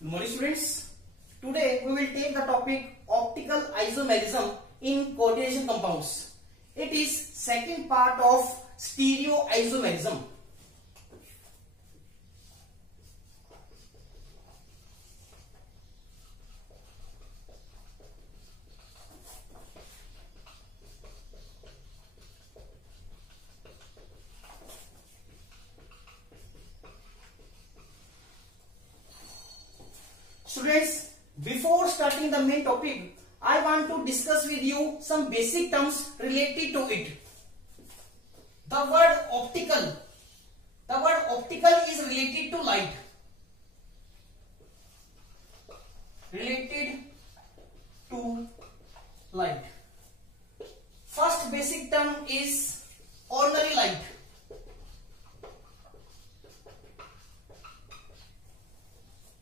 Good morning, students. Today we will take the topic optical isomerism in coordination compounds. It is second part of stereoisomerism. Students, before starting the main topic, I want to discuss with you some basic terms related to it. The word optical is related to light. Related to light. First basic term is ordinary light.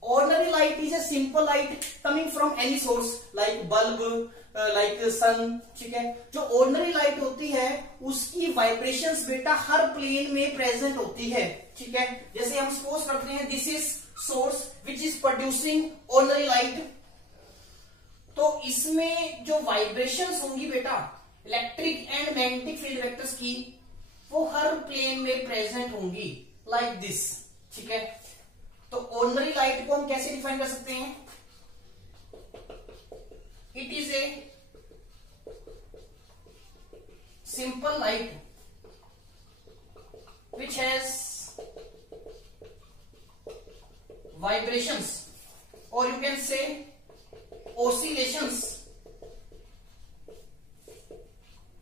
Ordinary light is a simple light coming from any source like bulb, like sun. ठीक है, जो ordinary light होती है उसकी vibrations बेटा हर plane में present होती है. ठीक है, जैसे हम suppose करते हैं this is source which is producing ordinary light. तो इसमें जो vibrations होंगी बेटा electric and magnetic field vectors की वो हर प्लेन में प्रेजेंट होंगी like this. ठीक है, तो ऑर्डिनरी लाइट को हम कैसे डिफाइन कर सकते हैं? It is a simple light which has vibrations और you can say oscillations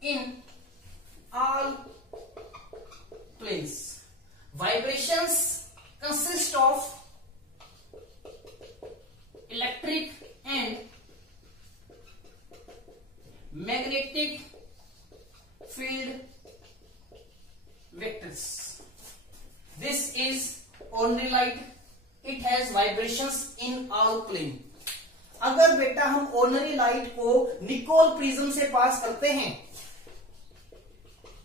in all planes. Vibrations consist of electric and magnetic field vectors. This is ordinary light. It has vibrations in all plane. अगर बेटा हम ordinary light को Nicol prism से पास करते हैं,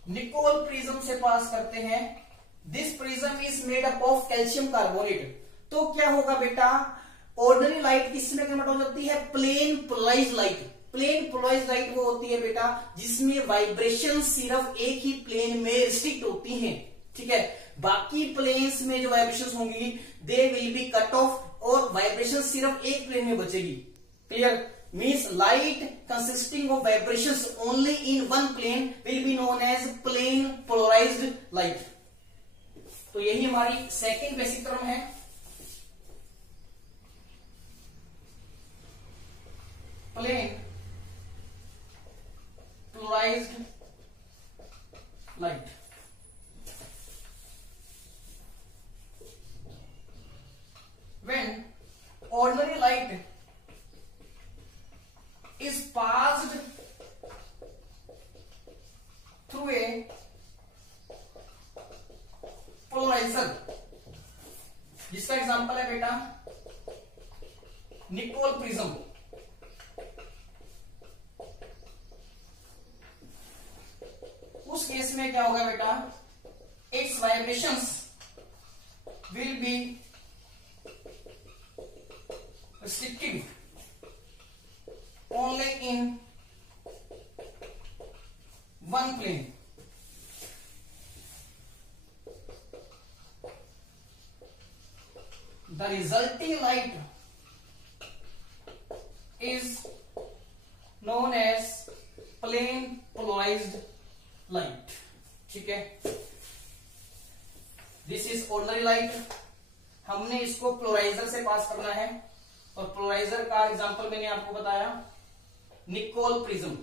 Nicol prism से पास करते हैं, this prism is made up of calcium carbonate. तो क्या होगा बेटा, ऑर्डिनरी लाइट किसमें कन्वर्ट हो जाती है? Plane polarised light. Plane polarised light वो होती है बेटा जिसमें वाइब्रेशन सिर्फ एक ही प्लेन में रिस्ट्रिक्ट होती हैं. ठीक है, बाकी प्लेन्स में जो वाइब्रेशन होंगी they will be cut off और वाइब्रेशन सिर्फ एक प्लेन में बचेगी. Clear? Means light consisting of vibrations only in one plane will be known as plane polarized light. तो यही हमारी सेकेंड बेसिक टर्म है. Plane polarised light. When ordinary light is passed through a polariser, जिसका example है बेटा Nicol prism. उस case में क्या होगा बेटा, it's vibrations will be restricted only in one plane. The resulting light is known as plane polarized light. ठीक है, this is ordinary light. हमने इसको पोलराइजर से पास करना है और पोलराइजर का एग्जांपल मैंने आपको बताया निकोल प्रिज्म.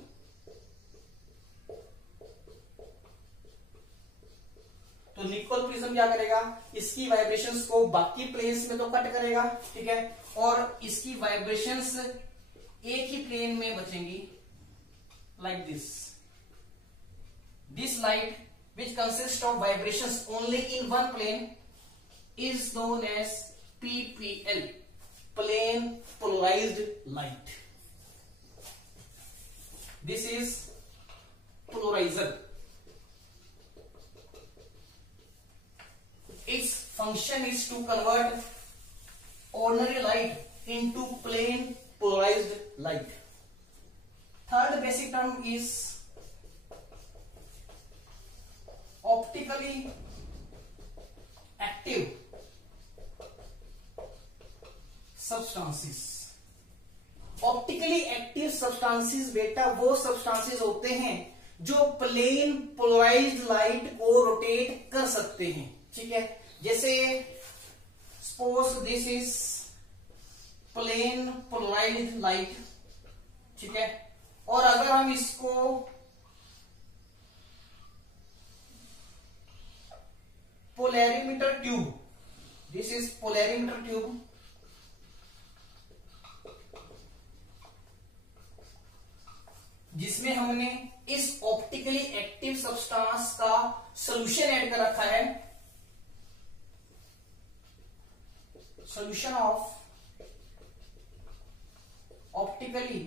तो निकोल प्रिज्म क्या करेगा, इसकी वाइब्रेशंस को बाकी प्लेन्स में तो कट करेगा. ठीक है, और इसकी वाइब्रेशंस एक ही प्लेन में बचेंगी like this. This light which consist of vibrations only in one plane is known as PPL, plane polarised light. This is polariser. Its function is to convert ordinary light into plane polarized light. Third basic term is optically active substances. Optically active substances बेटा वो substances होते हैं जो plane polarised light को rotate कर सकते हैं, ठीक है। जैसे suppose this is plane polarised light, ठीक है। और अगर हम इसको polarimeter tube, this is polarimeter tube, जिसमें हमने इस ऑप्टिकली एक्टिव सब्सटेंस का सॉल्यूशन ऐड कर रखा है, solution of optically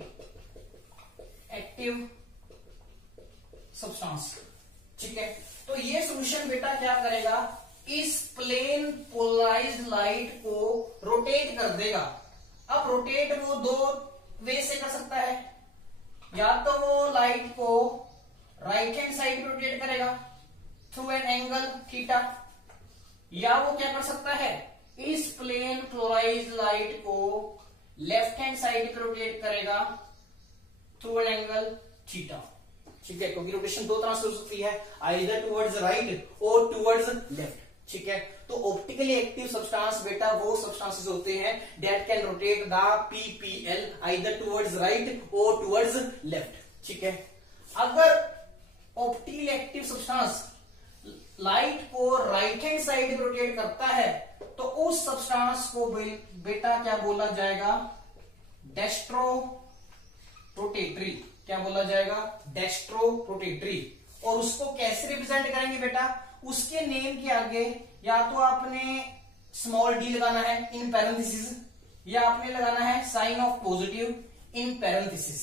active substance, ठीक है। तो ये सॉल्यूशन बेटा क्या करेगा, इस प्लेन पोलराइज्ड लाइट को रोटेट कर देगा। अब रोटेट वो दो वे से कर सकता है, या तो वो लाइट को राइट हैंड साइड पे रोटेट करेगा थ्रू एन एंगल थीटा, या वो क्या कर सकता है, इस प्लेन पोलराइज्ड लाइट को लेफ्ट हैंड साइड पे रोटेट करेगा थ्रू एन एंगल थीटा, ठीक है। क्योंकि रोटेशन दो तरह से हो सकती है, आइदर टुवर्ड्स राइट और टुवर्ड्स लेफ्ट, ठीक है। तो ऑप्टिकली एक्टिव सब्सटेंस बेटा वो सब्सटेंसेस होते हैं that can rotate the PPL either towards right और टुवर्ड्स लेफ्ट, ठीक है। अगर ऑप्टिकली एक्टिव सब्सटेंस लाइट को राइट हैंड साइड में रोटेट करता है तो उस सब्सटेंस को बेटा क्या बोला जाएगा, डेस्ट्रो रोटेटरी, क्या बोला जाएगा, डेस्ट्रो रोटेटरी। और उसको कैसे रिप्रेजेंट करेंगे बेटा, उसके नेम के आगे या तो आपने स्मॉल डी लगाना है इन पैरेंथेसिस, या आपने लगाना है sign of positive in parenthesis,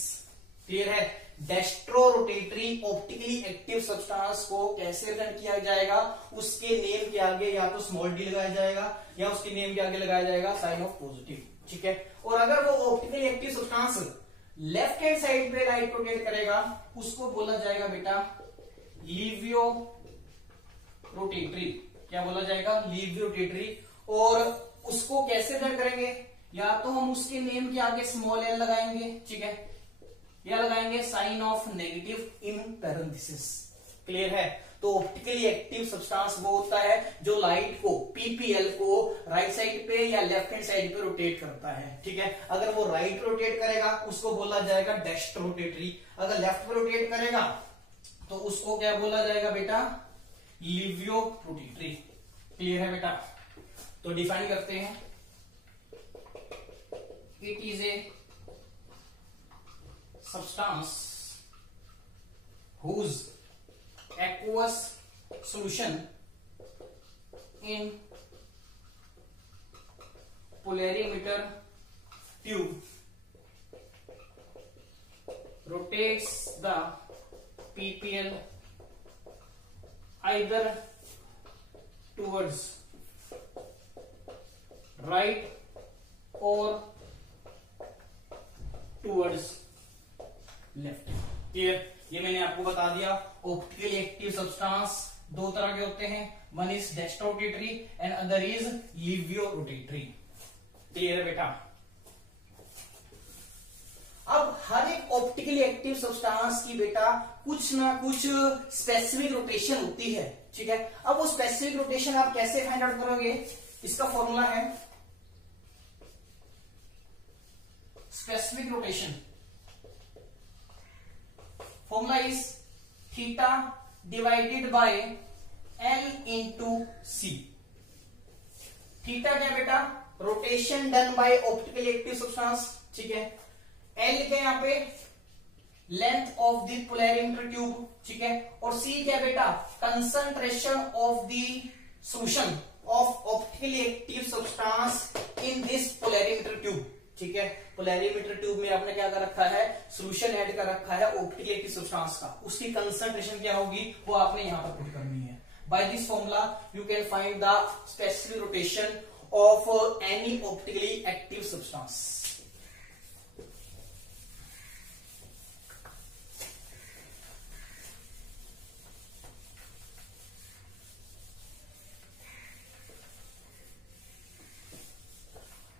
clear है। Dextro rotatory optically active substance को कैसे रिप्रेजेंट किया जाएगा, उसके नेम के आगे या तो स्मॉल डी लगाया जाएगा या उसके नेम के आगे लगाया जाएगा साइन ऑफ पॉजिटिव, ठीक है। और अगर वो optically active substance left hand side पे लाइट रोटेट करेगा उसको बोला जाएगा बेटा लीवियो रोटेटरी, क्या बोला जाएगा, लीवियो रोटेटरी। और उसको कैसे रिप्रेजेंट करेंगे, या तो हम उसके नेम के आगे स्मॉल एल लगाएंगे, ठीक है, या लगाएंगे sign of negative in parenthesis, clear है। तो ऑप्टिकली एक्टिव सब्सटेंस वो होता है जो लाइट को पीपीएल को राइट साइड पे या लेफ्ट हैंड साइड पे रोटेट करता है, ठीक है। अगर वो राइट रोटेट करेगा उसको बोला जाएगा डेस्ट्रो रोटेटरी, अगर लेफ्ट पे रोटेट करेगा तो उसको क्या बोला जाएगा बेटा, लीवियो रोटेटरी, क्लियर है बेटा। तो डिफाइन करते हैं, it is A substance whose aqueous solution in polarimeter tube rotates the PPL either towards right or towards left, clear. ये मैंने आपको बता दिया ऑप्टिकली एक्टिव सब्सटेंस दो तरह के होते हैं, one is dextro rotatory and other is laevo rotatory, clear है बेटा। अब हर एक ऑप्टिकली एक्टिव सब्सटेंस की बेटा कुछ ना कुछ स्पेसिफिक रोटेशन होती है, ठीक है। अब वो स्पेसिफिक रोटेशन आप कैसे फाइंड आउट करोगे, इसका फॉर्मूला है specific rotation, formula is theta divided by L into C. Theta क्या बेटा, rotation done by optically active substance, ठीक है। एल क्या यहाँ पे, length of the polarimeter tube, ठीक है। और सी क्या बेटा, concentration of the solution of optically active substance in this polarimeter tube, ठीक है। पोलैरिमीटर ट्यूब में आपने क्या कर रखा है, सॉल्यूशन ऐड कर रखा है ऑप्टिकली एक्टिव सब्सटेंस का, उसकी कंसंट्रेशन क्या होगी वो आपने यहां पर पुट करनी है। By this formula you can find the specific rotation of any optically active substance.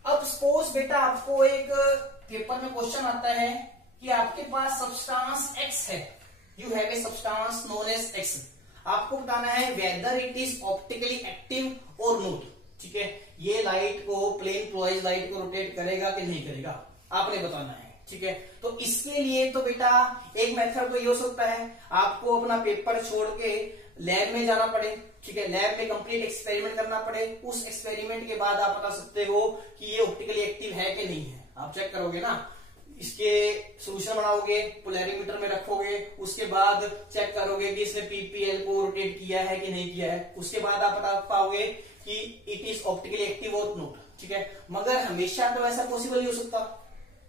अब सपोज बेटा आपको एक पेपर में क्वेश्चन आता है कि आपके पास सब्सटेंस एक्स है, you have a substance known as X, आपको बताना है whether it is optically active और नॉट। ठीक है, ये लाइट को, प्लेन पोलराइज्ड लाइट को रोटेट करेगा कि नहीं करेगा, आपने बताना है। ठीक है, तो इसके लिए तो बेटा एक मेथड तो ये हो सकता है, आपको अपना पेपर छोड़ के लैब में जाना पड़े। ठीक है, लैब में कंप्लीट एक्सपेरिमेंट करना पड़े, उस एक्सपेरिमेंट के बाद आप बता सकते हो कि ये ऑप्टिकली एक्टिव है कि नहीं है। आप चेक करोगे ना, इसके सॉल्यूशन बनाओगे, पोलैरिमीटर में रखोगे, उसके बाद चेक करोगे कि इसने पीपीएल को रोटेट किया है कि नहीं किया है, उसके बाद आप बता पाओगे कि इट इज ऑप्टिकली एक्टिव और नॉट। ठीक है, मगर हमेशा तो ऐसा पॉसिबल नहीं हो सकता,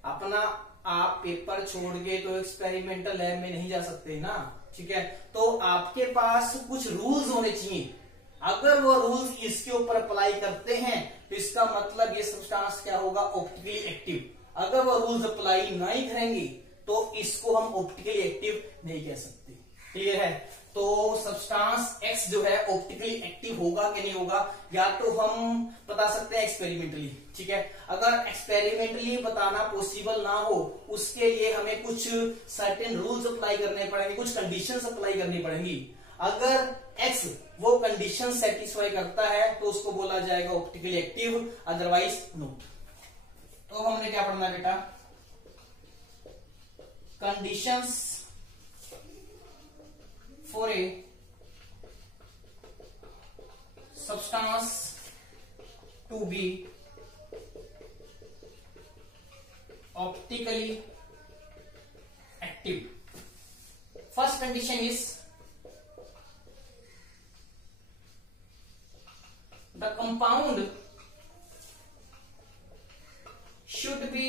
अपना आप पेपर छोड़ के तो एक्सपेरिमेंटल लैब में नहीं जा सकते ना। ठीक है, तो आपके पास कुछ रूल्स होने चाहिए, अगर वो रूल्स इसके ऊपर अप्लाई करते हैं तो इसका मतलब ये सब्सटेंस क्या होगा, ऑप्टिकली एक्टिव। अगर वो रूल्स अप्लाई नहीं करेंगे तो इसको हम ऑप्टिकली एक्टिव नहीं कह सकते। क्लियर है, तो सब्सटेंस एक्स जो है ऑप्टिकली एक्टिव होगा कि नहीं होगा, या तो हम बता सकते हैं एक्सपेरिमेंटली। ठीक है, अगर एक्सपेरिमेंटली बताना पॉसिबल ना हो, उसके लिए हमें कुछ सर्टेन रूल्स अप्लाई करने पड़ेंगे, कुछ कंडीशंस अप्लाई करनी पड़ेंगी। अगर एक्स वो कंडीशन सेटिस्फाई करता है तो उसको बोला जाएगा ऑप्टिकली एक्टिव, अदरवाइज नॉट। तो हमने क्या पढ़ना है बेटा, conditions for a substance to be optically active. First condition is the compound should be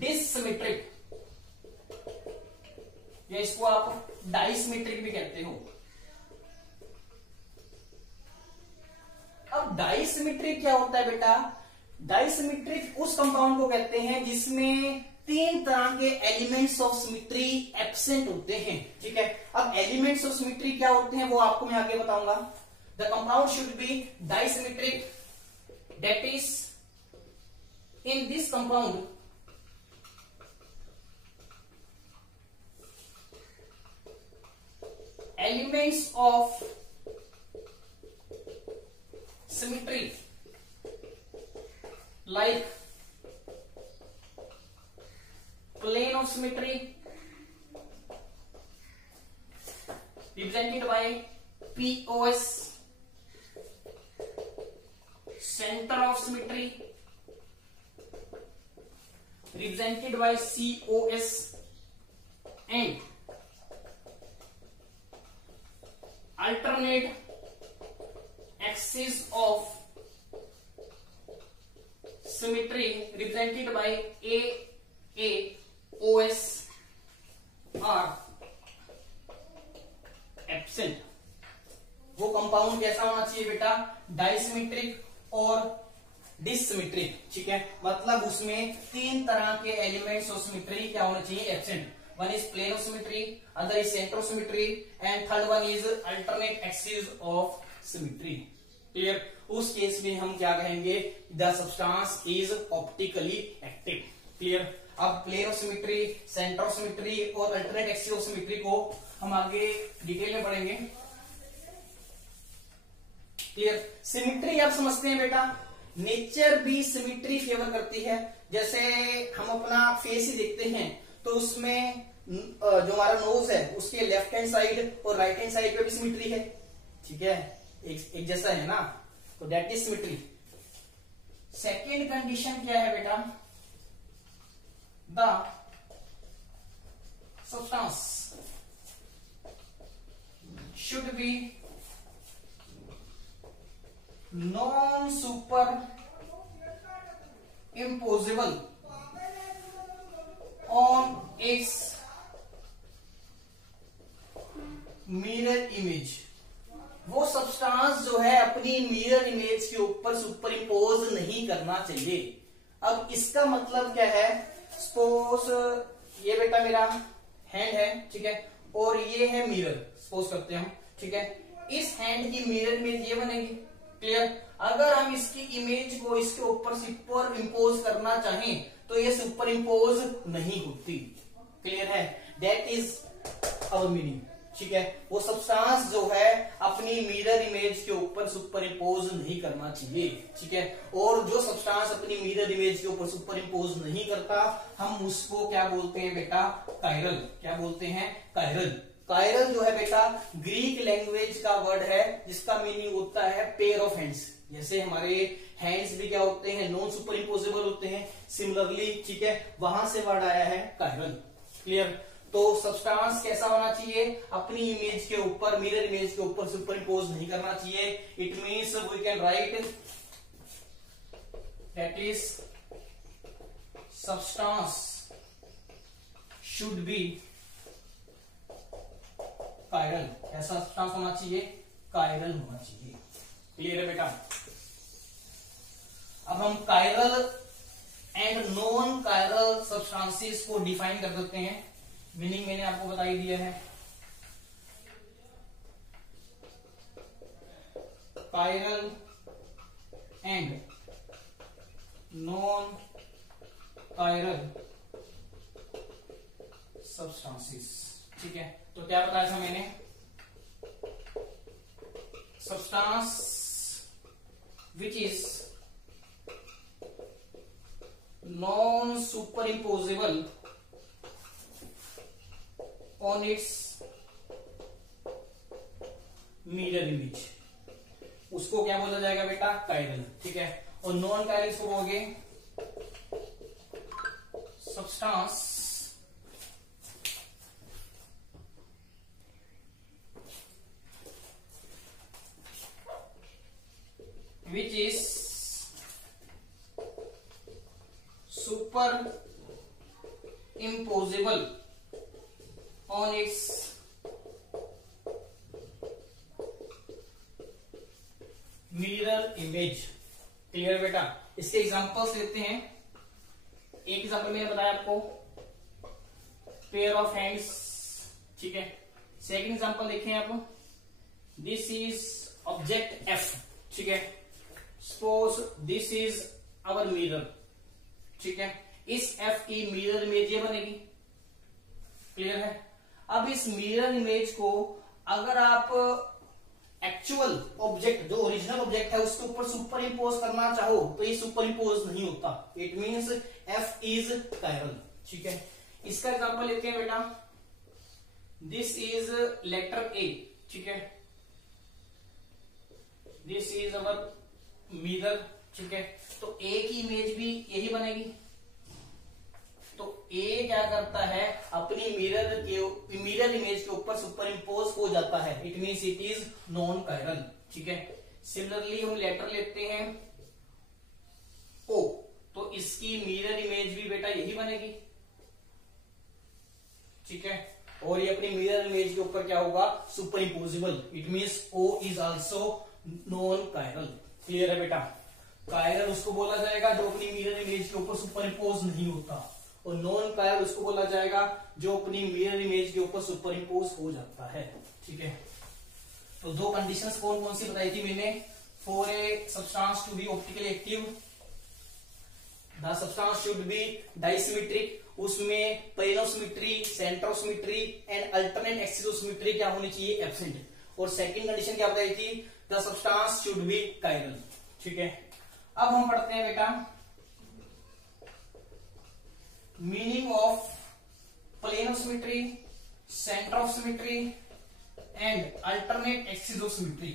dissymmetric, या इसको आप डाइसिमेट्रिक भी कहते हो। अब डाइसिमेट्रिक क्या होता है बेटा, डाइसिमेट्रिक उस कंपाउंड को कहते हैं जिसमें तीन तरह के एलिमेंट्स ऑफ सिमेट्री एब्सेंट होते हैं। ठीक है, अब एलिमेंट्स ऑफ सिमेट्री क्या होते हैं वो आपको मैं आगे बताऊंगा। The compound should be dissymmetric, that is in this compound elements of symmetry like plane of symmetry represented by POS, center of symmetry represented by COS, and alternate axis of symmetry represented by AOS are absent। वो compound कैसा होना चाहिए बेटा, डाइसिमेट्रिक और डिससिमेट्रिक। ठीक है, मतलब उसमें तीन तरह के एलिमेंट्स ऑफ सिमेट्री क्या होना चाहिए, absent. One is plane of symmetry, other is center of symmetry, and third one is alternate axis of symmetry. Clear? उस केस में हम क्या कहेंगे, the substance is optically active. Clear? अब plane of symmetry, center of symmetry और alternate axis of symmetry को हम आगे डिटेल में पढ़ेंगे। क्लियर, सिमिट्री आप समझते हैं बेटा, नेचर भी सिमिट्री फेवर करती है। जैसे हम अपना फेस ही देखते हैं तो उसमें जो हमारा नोज है उसके लेफ्ट हैंड साइड और राइट हैंड साइड पे भी सिमिट्री है। ठीक है, एक जैसा है ना, तो that is symmetry. Second condition क्या है बेटा, the substance should B non super imposable on its mirror image वो सब्सटेंस जो है अपनी मिरर इमेज के ऊपर सुपर इम्पोज नहीं करना चाहिए। अब इसका मतलब क्या है, सपोज ये बेटा मेरा हैंड है, ठीक है, और ये है मिरर, सपोज करते हैं हम, ठीक है, इस हैंड की मिरर इमेज ये बनेगी, क्लियर। अगर हम इसकी इमेज को इसके ऊपर सुपर इम्पोज करना चाहें तो ये सुपर इम्पोज नहीं होती, क्लियर है, दैट इज आवर मीनिंग, ठीक है। वो सब्सटेंस जो है अपनी मिरर इमेज के ऊपर सुपर इम्पोज नहीं करना चाहिए, ठीक है। और जो सब्सटेंस अपनी मिरर इमेज के ऊपर सुपर इम्पोज नहीं करता, हम उसको क्या बोलते हैं बेटा, कायरल। क्या बोलते हैं, कायरल। कायरल जो है बेटा ग्रीक लैंग्वेज का वर्ड है जिसका मीनिंग होता है पेयर ऑफ हैंड्स। जैसे हमारे हैंड्स भी क्या होते हैं, नॉन सुपर इम्पोजेबल होते हैं, सिमिलरली, ठीक है, वहां से वर्ड आया है कायरल, क्लियर। तो सब्सटेंस कैसा होना चाहिए, अपनी इमेज के ऊपर, मिरर इमेज के ऊपर सुपर इम्पोज नहीं करना चाहिए। It means we can write that is substance should be chiral. ऐसा सब्सटेंस होना चाहिए, कायरल होना चाहिए, क्लियर है बेटा। अब हम chiral and non chiral substances को डिफाइन कर सकते हैं। मीनिंग मैंने आपको बता ही दिया है। Chiral and non chiral substances, ठीक है। तो क्या बताया था मैंने, substance which is non super imposable on its mirror image, उसको क्या बोला जाएगा बेटा, कायरल, ठीक है। और नॉन कायरल इसको बोलोगे substance which is super imposable on its mirror image, clear बेटा। इसके एग्जांपल्स लेते हैं। एक एग्जांपल मैंने बताया आपको, पेयर ऑफ हैंड्स, ठीक है। सेकंड एग्जांपल देखें आप, दिस इज ऑब्जेक्ट एफ, ठीक है, suppose this is our mirror, ठीक है। इस एफ की मिरर इमेज ये बनेगी, क्लियर है। अब इस मिरर इमेज को अगर आप एक्चुअल ऑब्जेक्ट, जो ओरिजिनल ऑब्जेक्ट है, उसके ऊपर सुपर इम्पोज करना चाहो तो ये सुपर इम्पोज नहीं होता। It means F is chiral, ठीक है। इसका एग्जांपल लेते हैं बेटा, दिस इज लेटर ए, ठीक है, दिस इज अवर मिरर, ठीक है। तो ए की इमेज भी यही बनेगी। तो ए क्या करता है, अपनी मिरर इमेज के ऊपर सुपर इम्पोज हो जाता है, it means it is non chiral, ठीक है। सिमिलरली हम लेटर लेते हैं ओ, तो इसकी मिरर इमेज भी बेटा यही बनेगी, ठीक है। और ये अपनी मिरर इमेज के ऊपर क्या होगा, super imposable, it means O is also non chiral, clear है बेटा। कायरल उसको बोला जाएगा जो अपनी मिरर इमेज के ऊपर सुपर इम्पोज नहीं होता, और नॉन कायरल उसको बोला जाएगा जो अपनी मिरर इमेज के ऊपर सुपर इम्पोज हो जाता है, ठीक है। तो दो कंडीशंस कौन कौन सी बताई थी मैंने, for a substance to be optically active, the substance should be dissymmetric, उसमें plane of symmetry, centre of symmetry and alternate axis of symmetry क्या होनी चाहिए, एब्सेंट। और सेकंड कंडीशन क्या बताई थी, the substance should be chiral, ठीक है। अब हम पढ़ते हैं बेटा meaning of plane of symmetry, centre of symmetry and alternate axis of symmetry,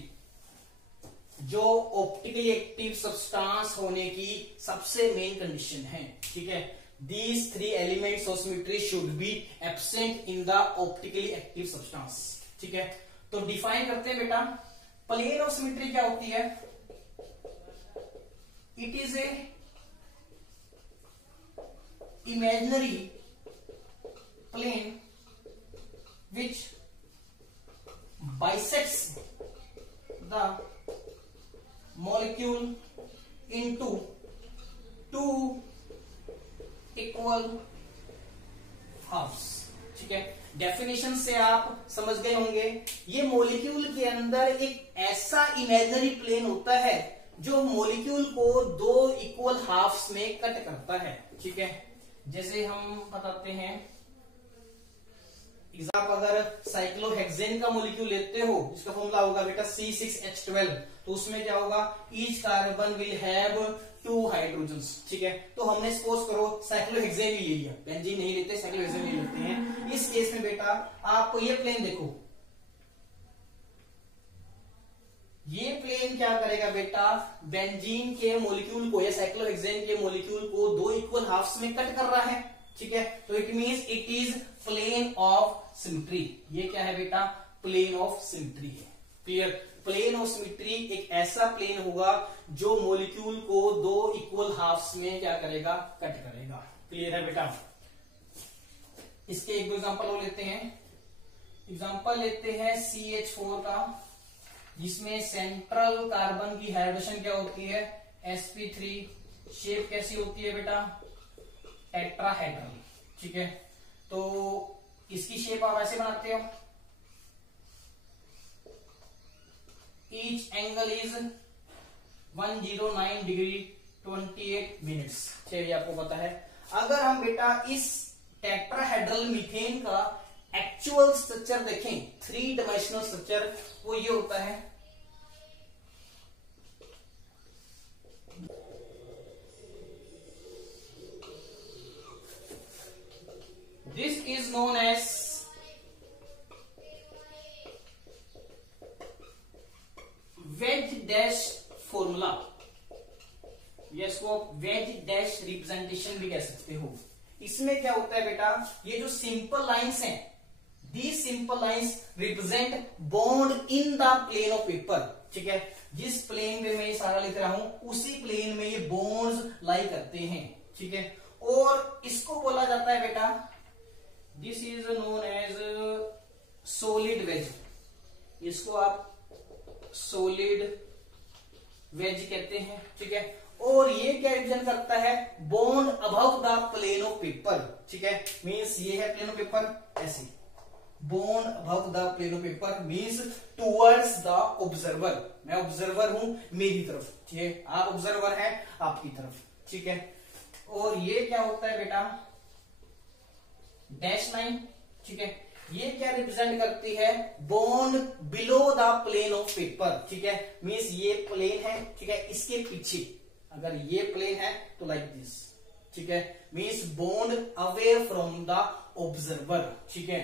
जो ऑप्टिकली एक्टिव सब्सटेंस होने की सबसे मेन कंडीशन है, ठीक है। These three elements of symmetry should be absent in the optically active substance, ठीक है। तो डिफाइन करते हैं बेटा, प्लेन ऑफ सिमेट्री क्या होती है, it is a imaginary plane which bisects the molecule into two equal halves. ठीक है, डेफिनेशन से आप समझ गए होंगे। ये मॉलिक्यूल के अंदर एक ऐसा इमेजिनरी प्लेन होता है जो मॉलिक्यूल को दो इक्वल हाफ्स में कट करता है। ठीक है, जैसे हम बताते हैं आप अगर साइक्लोहेक्सेन का मॉलिक्यूल लेते हो, जिसका फॉर्मूला होगा बेटा C6H12, तो उसमें क्या होगा, each carbon will have 2 hydrogens. ठीक है, तो हमने सपोज करो साइक्लोहेक्सेन ही ले लिया, बेंजीन नहीं लेते, साइक्लोहेक्सेन ले लेते हैं। इस केस में बेटा आपको ये प्लेन देखो, ये प्लेन क्या करेगा बेटा, बेंजीन के मॉलिक्यूल को या साइक्लोहेक्सेन के मॉलिक्यूल को दो इक्वल हाफ्स में कट कर रहा है। ठीक है, तो it means it is plane of symmetry. ये क्या है बेटा, प्लेन ऑफ सिमेट्री है। क्लियर, प्लेन ऑफ सिमेट्री एक ऐसा प्लेन होगा जो मॉलिक्यूल को दो इक्वल हाफ्स में क्या करेगा, कट करेगा। क्लियर है बेटा। इसके एक दो एग्जांपल और लेते हैं। एग्जांपल लेते हैं CH4 का, जिसमें सेंट्रल कार्बन की हाइड्रोजन क्या होती है, sp3। शेप कैसी होती है बेटा, टेट्राहेड्रल। ठीक है, तो इसकी शेप आप ऐसे बनाते हो, each angle is 109 degree 28 minutes. चलिए, आपको पता है। अगर हम बेटा इस टेट्राहेड्रल मीथेन का एक्चुअल स्ट्रक्चर देखें, 3 डायमेंशनल स्ट्रक्चर, वो ये होता है। This is known as wedge dash formula, या इसको आप वेज डैश रिप्रेजेंटेशन भी कह सकते हो। इसमें क्या होता है बेटा, ये जो सिंपल लाइंस हैं, these simple lines represent bond in the plane of paper। ठीक है, जिस प्लेन पे मैं ये सारा लिख रहा हूं, उसी प्लेन में ये बॉन्ड्स लाई करते हैं। ठीक है, और इसको बोला जाता है बेटा, this is known as solid wedge. इसको आप सॉलिड वेज कहते हैं। ठीक है, और ये क्या रिप्रेजेंट करता है, bond above the plane of paper. ठीक है, मींस ये है प्लेन ऑफ पेपर, ऐसे bond above the plane of paper means towards the observer. मैं ऑब्जर्वर हूं, मेरी तरफ। ठीक है, आप ऑब्जर्वर हैं, आपकी तरफ। ठीक है, और ये क्या होता है बेटा, डैश लाइन। ठीक है, ये क्या रिप्रेजेंट करती है, bond below the plane of paper. ठीक है, मींस ये प्लेन है। ठीक है, इसके पीछे अगर ये प्लेन है तो लाइक दिस। ठीक है, means bond away from the observer. ठीक है,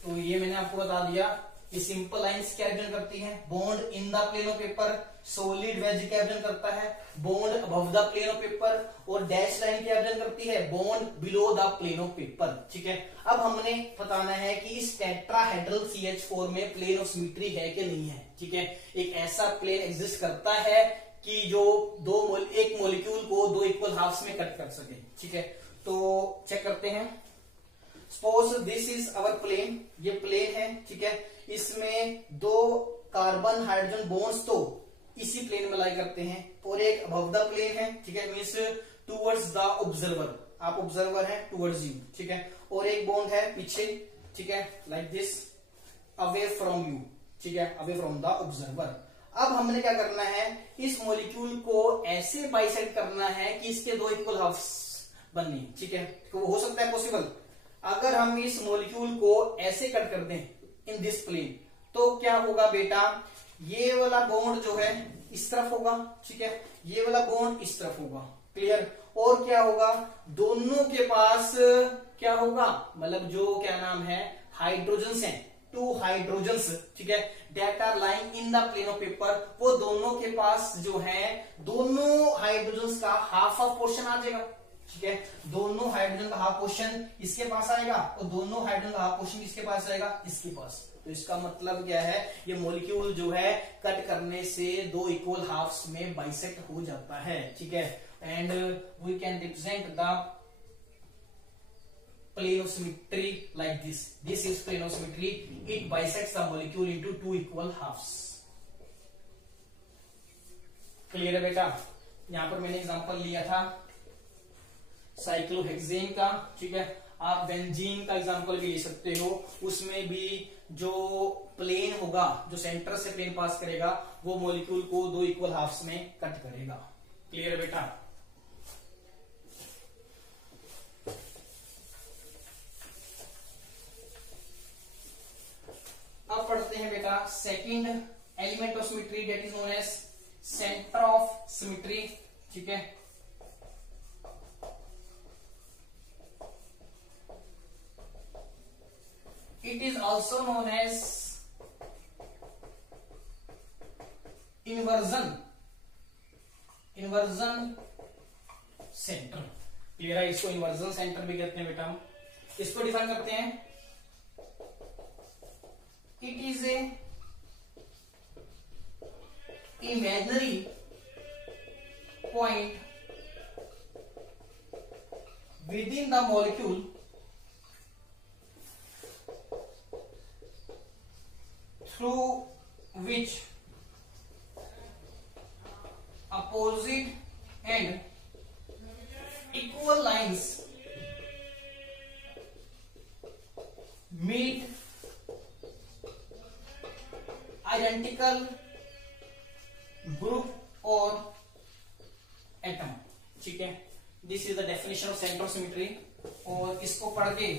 तो ये मैंने आपको बता दिया कि सिंपल लाइंस क्या रिप्रेजेंट करती है, bond in the plane of paper. Solid wedge क्या रिप्रेजेंट करता है, bond above the plane of paper. और डैश लाइन क्या रिप्रेजेंट करती है, bond below the plane of paper. ठीक है, अब हमने बताना है कि इस टेट्राहेड्रल CH4 में प्लेन ऑफ सिमेट्री है कि नहीं है। ठीक है, एक ऐसा प्लेन एग्जिस्ट करता है कि जो एक मॉलिक्यूल को दो इक्वल हाफ्स में कट कर सके। ठीक है, तो चेक करते हैं। Suppose this is our plane, ये प्लेन है। ठीक है, इसमें दो कार्बन हाइड्रोजन बॉन्ड्स तो इसी प्लेन में लाई करते हैं, और एक अबव द प्लेन है। ठीक है, मींस टुवर्ड्स द ऑब्जर्वर, आप ऑब्जर्वर हैं, टुवर्ड्स यू। ठीक है, और एक बॉन्ड है पीछे। ठीक है, like this, away from you. ठीक है, अवे फ्रॉम द ऑब्जर्वर। अब हमने क्या करना है, इस मॉलिक्यूल को ऐसे बाइसेक्ट करना है कि इसके दो इक्वल हाफ्स बनने। ठीक है, तो हो सकता है पॉसिबल। अगर हम इस मॉलिक्यूल को ऐसे कट कर दें इन दिस प्लेन, तो क्या होगा बेटा, ये वाला बॉन्ड जो है इस तरफ होगा। ठीक है, ये वाला बॉन्ड इस तरफ होगा। क्लियर, और क्या होगा, दोनों के पास क्या होगा, मतलब जो क्या नाम है, हाइड्रोजन्स हैं, 2 हाइड्रोजन्स। ठीक है, that are lying in the plane of paper. वो दोनों के पास जो है, दोनों हाइड्रोजन्स का हाफ ऑफ पोर्शन आ जाएगा। ठीक है, दोनों हाइड्रोजन का हाफ पोर्शन इसके पास आएगा, और दोनों हाइड्रोजन का हाफ पोर्शन किसके पास आएगा, इसके पास। तो इसका मतलब क्या है, ये मॉलिक्यूल जो है कट करने से दो इक्वल हाफ्स में बाइसेक्ट हो जाता है। ठीक है, and we can represent the plane of symmetry like this. This is plane of symmetry. It bisects the molecule into two equal halves. Clear है बेटा? यहां पर मैंने एग्जांपल लिया था साइक्लोहेक्सेन का, ठीक है। आप बेंजीन का एग्जांपल भी ले सकते हो, उसमें भी जो प्लेन होगा, जो सेंटर से प्लेन पास करेगा, वो मॉलिक्यूल को दो इक्वल हाफ्स में कट करेगा। क्लियर है बेटा? अब पढ़ते हैं बेटा second element of symmetry, that is known as centre of symmetry, ठीक है। It is also known as inversion centre. Clear है? इसको इन्वर्जन सेंटर भी कहते हैं बेटा। हम इसको डिफाइन करते हैं, it is A imaginary point with in the molecule through which opposite and equal lines meet identical group or atom, ठीक है। This is the definition of centre of symmetry. और इसको पढ़ के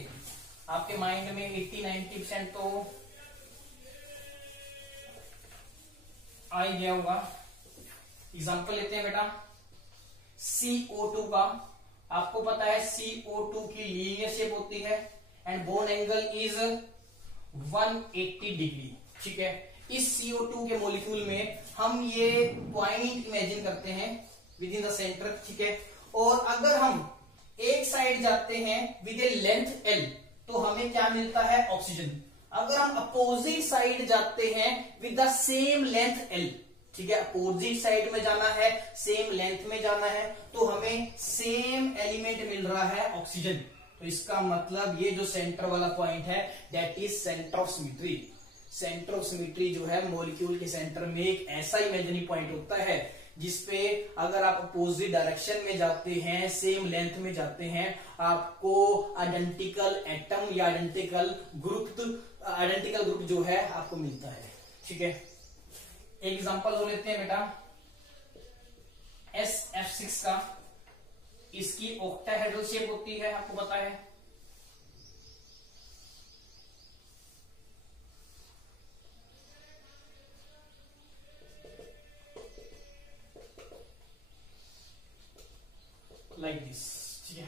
आपके माइंड में 80-90% तो आ ही गया होगा। एग्जाम्पल लेते हैं बेटा CO2 का। आपको पता है CO2 की लीनियर शेप होती है and bone angle is 180 degree, ठीक है। इस CO2 के मॉलिक्यूल में हम ये पॉइंट इमेजिन करते हैं विद इन द सेंटर, ठीक है। और अगर हम एक साइड जाते हैं विद ए लेंथ L तो हमें क्या मिलता है? ऑक्सीजन। अगर हम अपोजिट साइड जाते हैं with the same length L, ठीक है, अपोजिट साइड में जाना है, सेम लेंथ में जाना है, तो हमें सेम एलिमेंट मिल रहा है ऑक्सीजन। तो इसका मतलब ये जो सेंटर वाला पॉइंट है that is centre of symmetry. Centre of symmetry जो है मॉलिक्यूल के सेंटर में एक ऐसा इमेजिनरी पॉइंट होता है जिसपे अगर आप अपोजिट डायरेक्शन में जाते हैं, सेम लेंथ में जाते हैं, आपको आइडेंटिकल एटम या आइडेंटिकल ग्रुप जो है आपको मिलता है, ठीक है। एक एग्जांपल हो लेते हैं बेटा SF6 का। इसकी ऑक्टाहेड्रल शेप होती है, आपको पता है। लाइक दिस, ठीक है।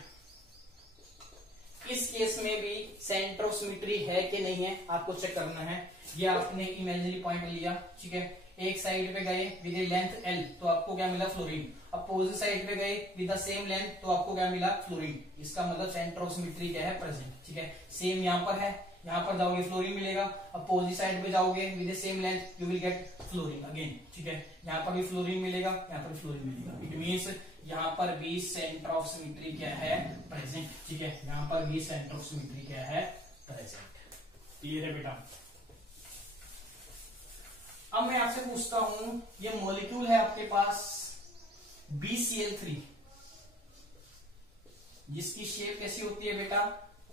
इस केस में भी सेंटर ऑफ सिमेट्री है कि नहीं है आपको चेक करना है। ये आपने इमेजिनरी पॉइंट लिया, ठीक है। एक साइड पे गए विद ए लेंथ L तो आपको क्या मिला? फ्लोरीन। अपोजिट साइड पे गए विद द सेम लेंथ तो आपको क्या मिला? फ्लोरीन। इसका मतलब सेंटर ऑफ सिमेट्री क्या है? प्रेजेंट, ठीक है। सेम यहां पर है, यहां पर जाओगे फ्लोरीन मिलेगा, अपोजिट साइड पे जाओगे with the same length you will get fluorine again, ठीक है। यहां पर भी फ्लोरीन मिलेगा, यहां पर फ्लोरीन मिलेगा। इट मीन्स यहां पर भी सेंटर ऑफ सिमेट्री क्या है? प्रेजेंट, ठीक है। यहां पर भी सेंटर ऑफ सिमेट्री क्या है? प्रेजेंट। क्लियर है बेटा? अब मैं आपसे पूछता हूं, ये मॉलिक्यूल है आपके पास BCl3, जिसकी शेप कैसी होती है बेटा?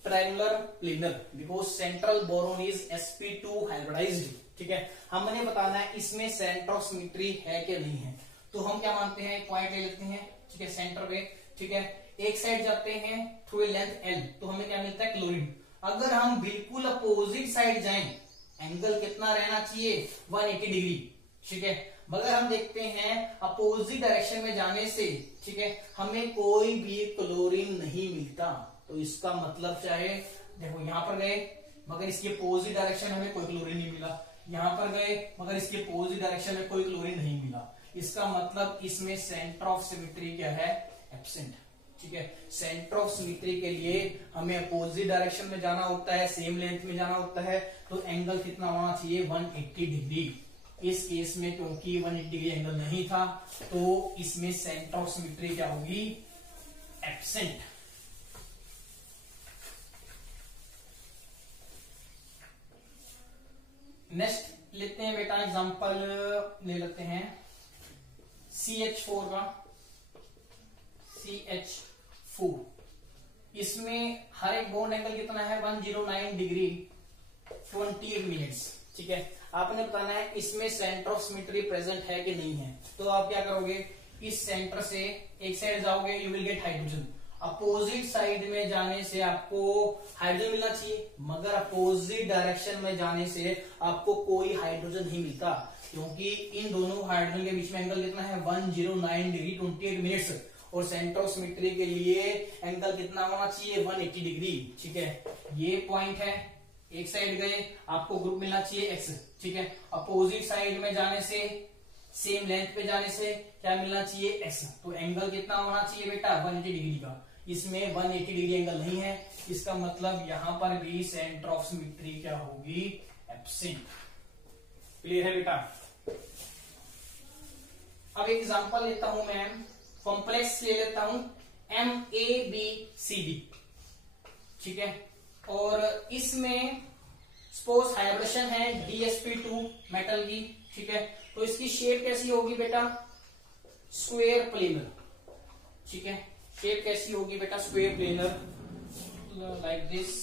Triangular planar, because central boron is sp2 hybridised, ठीक है। हमने बताना है इसमें सेंटर ऑफ सिमेट्री है कि नहीं है। तो हम क्या मानते हैं? पॉइंट ले लेते हैं, ठीक है, सेंटर पे, ठीक है। एक साइड जाते हैं थ्रू ए लेंथ L तो हमें क्या मिलता है? क्लोरीन। अगर हम बिल्कुल अपोजिट साइड जाएं, एंगल कितना रहना चाहिए? 180 डिग्री, ठीक है। मगर हम देखते हैं अपोजिट डायरेक्शन में जाने से, ठीक है, हमें कोई भी क्लोरीन नहीं मिलता। तो इसका मतलब चाहे देखो यहां पर गए मगर इसके अपोजिट डायरेक्शन हमें कोई क्लोरीन नहीं मिला, यहां पर गए मगर इसके अपोजिट डायरेक्शन में कोई क्लोरीन नहीं मिला। इसका मतलब इसमें सेंटर ऑफ सिमेट्री क्या है? एब्सेंट, ठीक है। सेंटर ऑफ सिमेट्री के लिए हमें अपोजिट डायरेक्शन में जाना होता है, सेम लेंथ में जाना होता है, तो एंगल कितना होना चाहिए? 180 डिग्री। इस केस में क्योंकि 180 डिग्री एंगल नहीं था तो इसमें सेंटर ऑफ सिमेट्री क्या होगी? एब्सेंट। नेक्स्ट लेते हैं बेटा एग्जांपल ले लेते हैं CH4 का। CH4 इसमें हर एक बॉन्ड एंगल कितना है 109 डिग्री 28 मिनट्स। ठीक है, आपने बताना है इसमें सेंटर ऑफ सिमेट्री प्रेजेंट है कि नहीं है। तो आप क्या करोगे, इस सेंटर से एक साइड जाओगे, you will get hydrogen. Opposite side में जाने से आपको हाइड्रोजन मिलना चाहिए, मगर अपोजिट डायरेक्शन में जाने से आपको कोई हाइड्रोजन नहीं मिलता, क्योंकि इन दोनों हाइड्रोजन के बीच में एंगल कितना है 109 डिग्री 28 मिनट्स, और सेंटर ऑफ सिमेट्री के लिए एंगल कितना होना चाहिए 180 डिग्री। ठीक है, ये पॉइंट है, एक साइड गए, आपको ग्रुप मिलना चाहिए x। ठीक है, अपोजिट साइड में जाने से, सेम लेंथ पे जाने से क्या मिलना चाहिए x। तो एंगल कितना होना चाहिए बेटा 180 डिग्री का। इसमें 180 डिग्री एंगल नहीं है, इसका मतलब यहां पर भी सेंटर ऑफ सिमेट्री क्या होगी, एब्सेंट। क्लियर है बेटा। अब एग्जांपल लेता हूं मैं, कॉम्प्लेक्स ले लेता हूं MABCD। ठीक है, और इसमें सपोज हाइब्रिडेशन है DsP2 मेटल की। ठीक है, तो इसकी शेप कैसी होगी बेटा, स्क्वायर प्लेनर। ठीक है, शेप कैसी होगी बेटा, स्क्वायर प्लेनर लाइक दिस।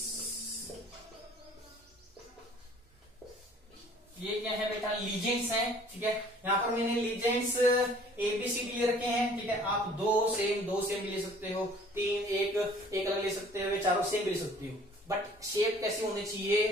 ये क्या है बेटा, लीजेंड्स हैं। ठीक है, यहां पर मैंने लीजेंड्स ABCD ले रखे हैं। ठीक है, आप दो सेम भी ले सकते हो, तीन एक अलग ले सकते हो, चारों सेम भी ले सकते हो, बट शेप कैसी होनी चाहिए,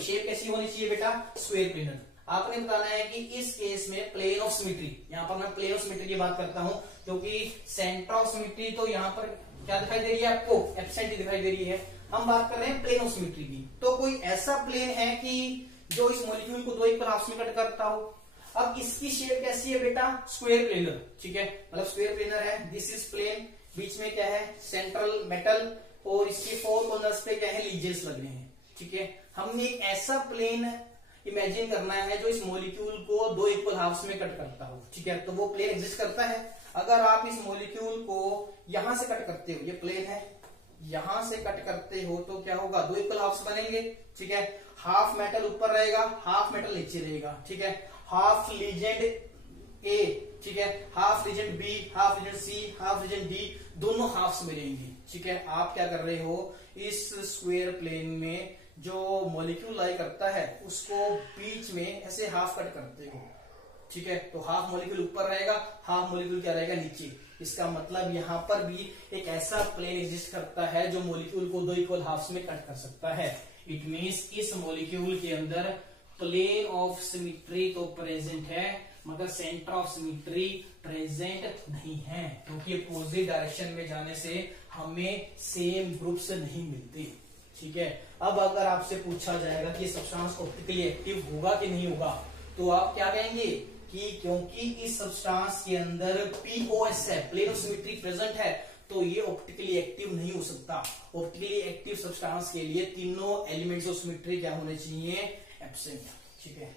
शेप कैसी होनी चाहिए बेटा, स्क्वायर प्लेनर। आपने बताना है कि इस केस में प्लेन ऑफ सिमेट्री, यहां पर मैं प्लेन ऑफ सिमेट्री की बात करता हूं, क्योंकि सेंटर ऑफ सिमेट्री तो यहां पर क्या दिखाई दे रही है आपको, एब्सेंट दिखाई दे रही है। हम बात कर रहे हैं प्लेन ऑफ सिमेट्री की। तो कोई ऐसा प्लेन है कि जो इस मॉलिक्यूल को दो इक्वल हाफ्स में कट करता हो। अब इसकी शेप कैसी है बेटा, स्क्वायर प्लेनर। ठीक है, मतलब स्क्वायर प्लेनर है, दिस इज प्लेन, बीच में क्या है सेंट्रल मेटल, और इसके फोर कॉर्नर्स पे क्या है लीजेंस लग रहे हैं। ठीक है, हमने एक ऐसा प्लेन इमेजिन करना है जो इस मॉलिक्यूल को दो इक्वल हाफ्स में कट करता हो। ठीक है, तो वो प्लेन एग्जिस्ट करता है। अगर आप इस मॉलिक्यूल को यहां से कट करते हो, ये प्लेन है, यहां से कट करते हो तो क्या होगा, दो इक्वल हाफ्स बनेंगे। ठीक है, हाफ मेटल ऊपर रहेगा, हाफ मेटल नीचे रहेगा। ठीक है, हाफ लीजेंड A, ठीक है, half legend B, half legend C, half legend D, दोनों हाफ्स में रहेंगे। ठीक है, आप क्या कर रहे हो, इस स्क्वायर प्लेन में जो मॉलिक्यूल लाई करता है उसको बीच में ऐसे हाफ कट करते हो। ठीक है, तो हाफ मॉलिक्यूल ऊपर रहेगा, हाफ मॉलिक्यूल क्या रहेगा नीचे। इसका मतलब यहां पर भी एक ऐसा प्लेन एग्जिस्ट करता है जो मॉलिक्यूल को दो इक्वल हाफ्स में कट कर सकता है। इट मींस इस मॉलिक्यूल के अंदर प्लेन ऑफ सिमेट्री तो प्रेजेंट है, मगर सेंटर ऑफ सिमेट्री प्रेजेंट नहीं है, क्योंकि अपोजिट डायरेक्शन में जाने से हमें सेम ग्रुप्स नहीं मिलते। ठीक है, अब अगर आपसे पूछा जाएगा कि सब्सटेंस ऑप्टिकली एक्टिव होगा कि नहीं होगा, तो आप क्या कहेंगे कि क्योंकि इस सब्सटेंस के अंदर POS है, प्लेन ऑफ सिमेट्री प्रेजेंट है, तो ये ऑप्टिकली एक्टिव नहीं हो सकता। ऑप्टिकली एक्टिव सब्सटेंस के लिए तीनों एलिमेंट्स ऑफ सिमेट्री क्या होने चाहिए, एब्सेंट। ठीक है,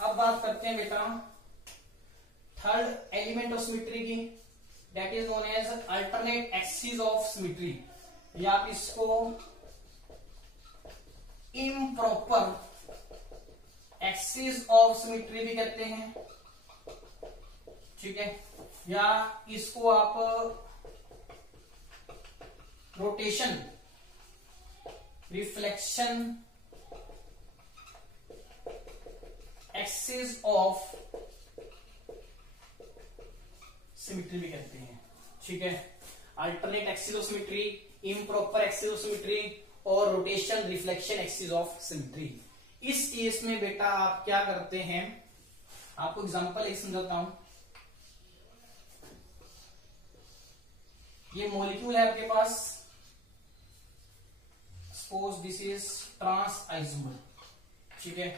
अब बात करते हैं बेटा थर्ड एलिमेंट ऑफ सिमेट्री की, that is known as alternate axis of symmetry, या आप इसको इम्प्रॉपर एक्सिस ऑफ सिमेट्री भी कहते हैं। ठीक है, या इसको आप rotation reflection axis of symmetry भी कहते हैं। ठीक है, alternate axis of symmetry, improper axis of symmetry और rotation reflection axis of symmetry. इस केस में बेटा आप क्या करते हैं, आपको एग्जांपल एक समझाता हूं। ये मॉलिक्यूल है आपके पास, suppose this is trans isomer. ठीक है,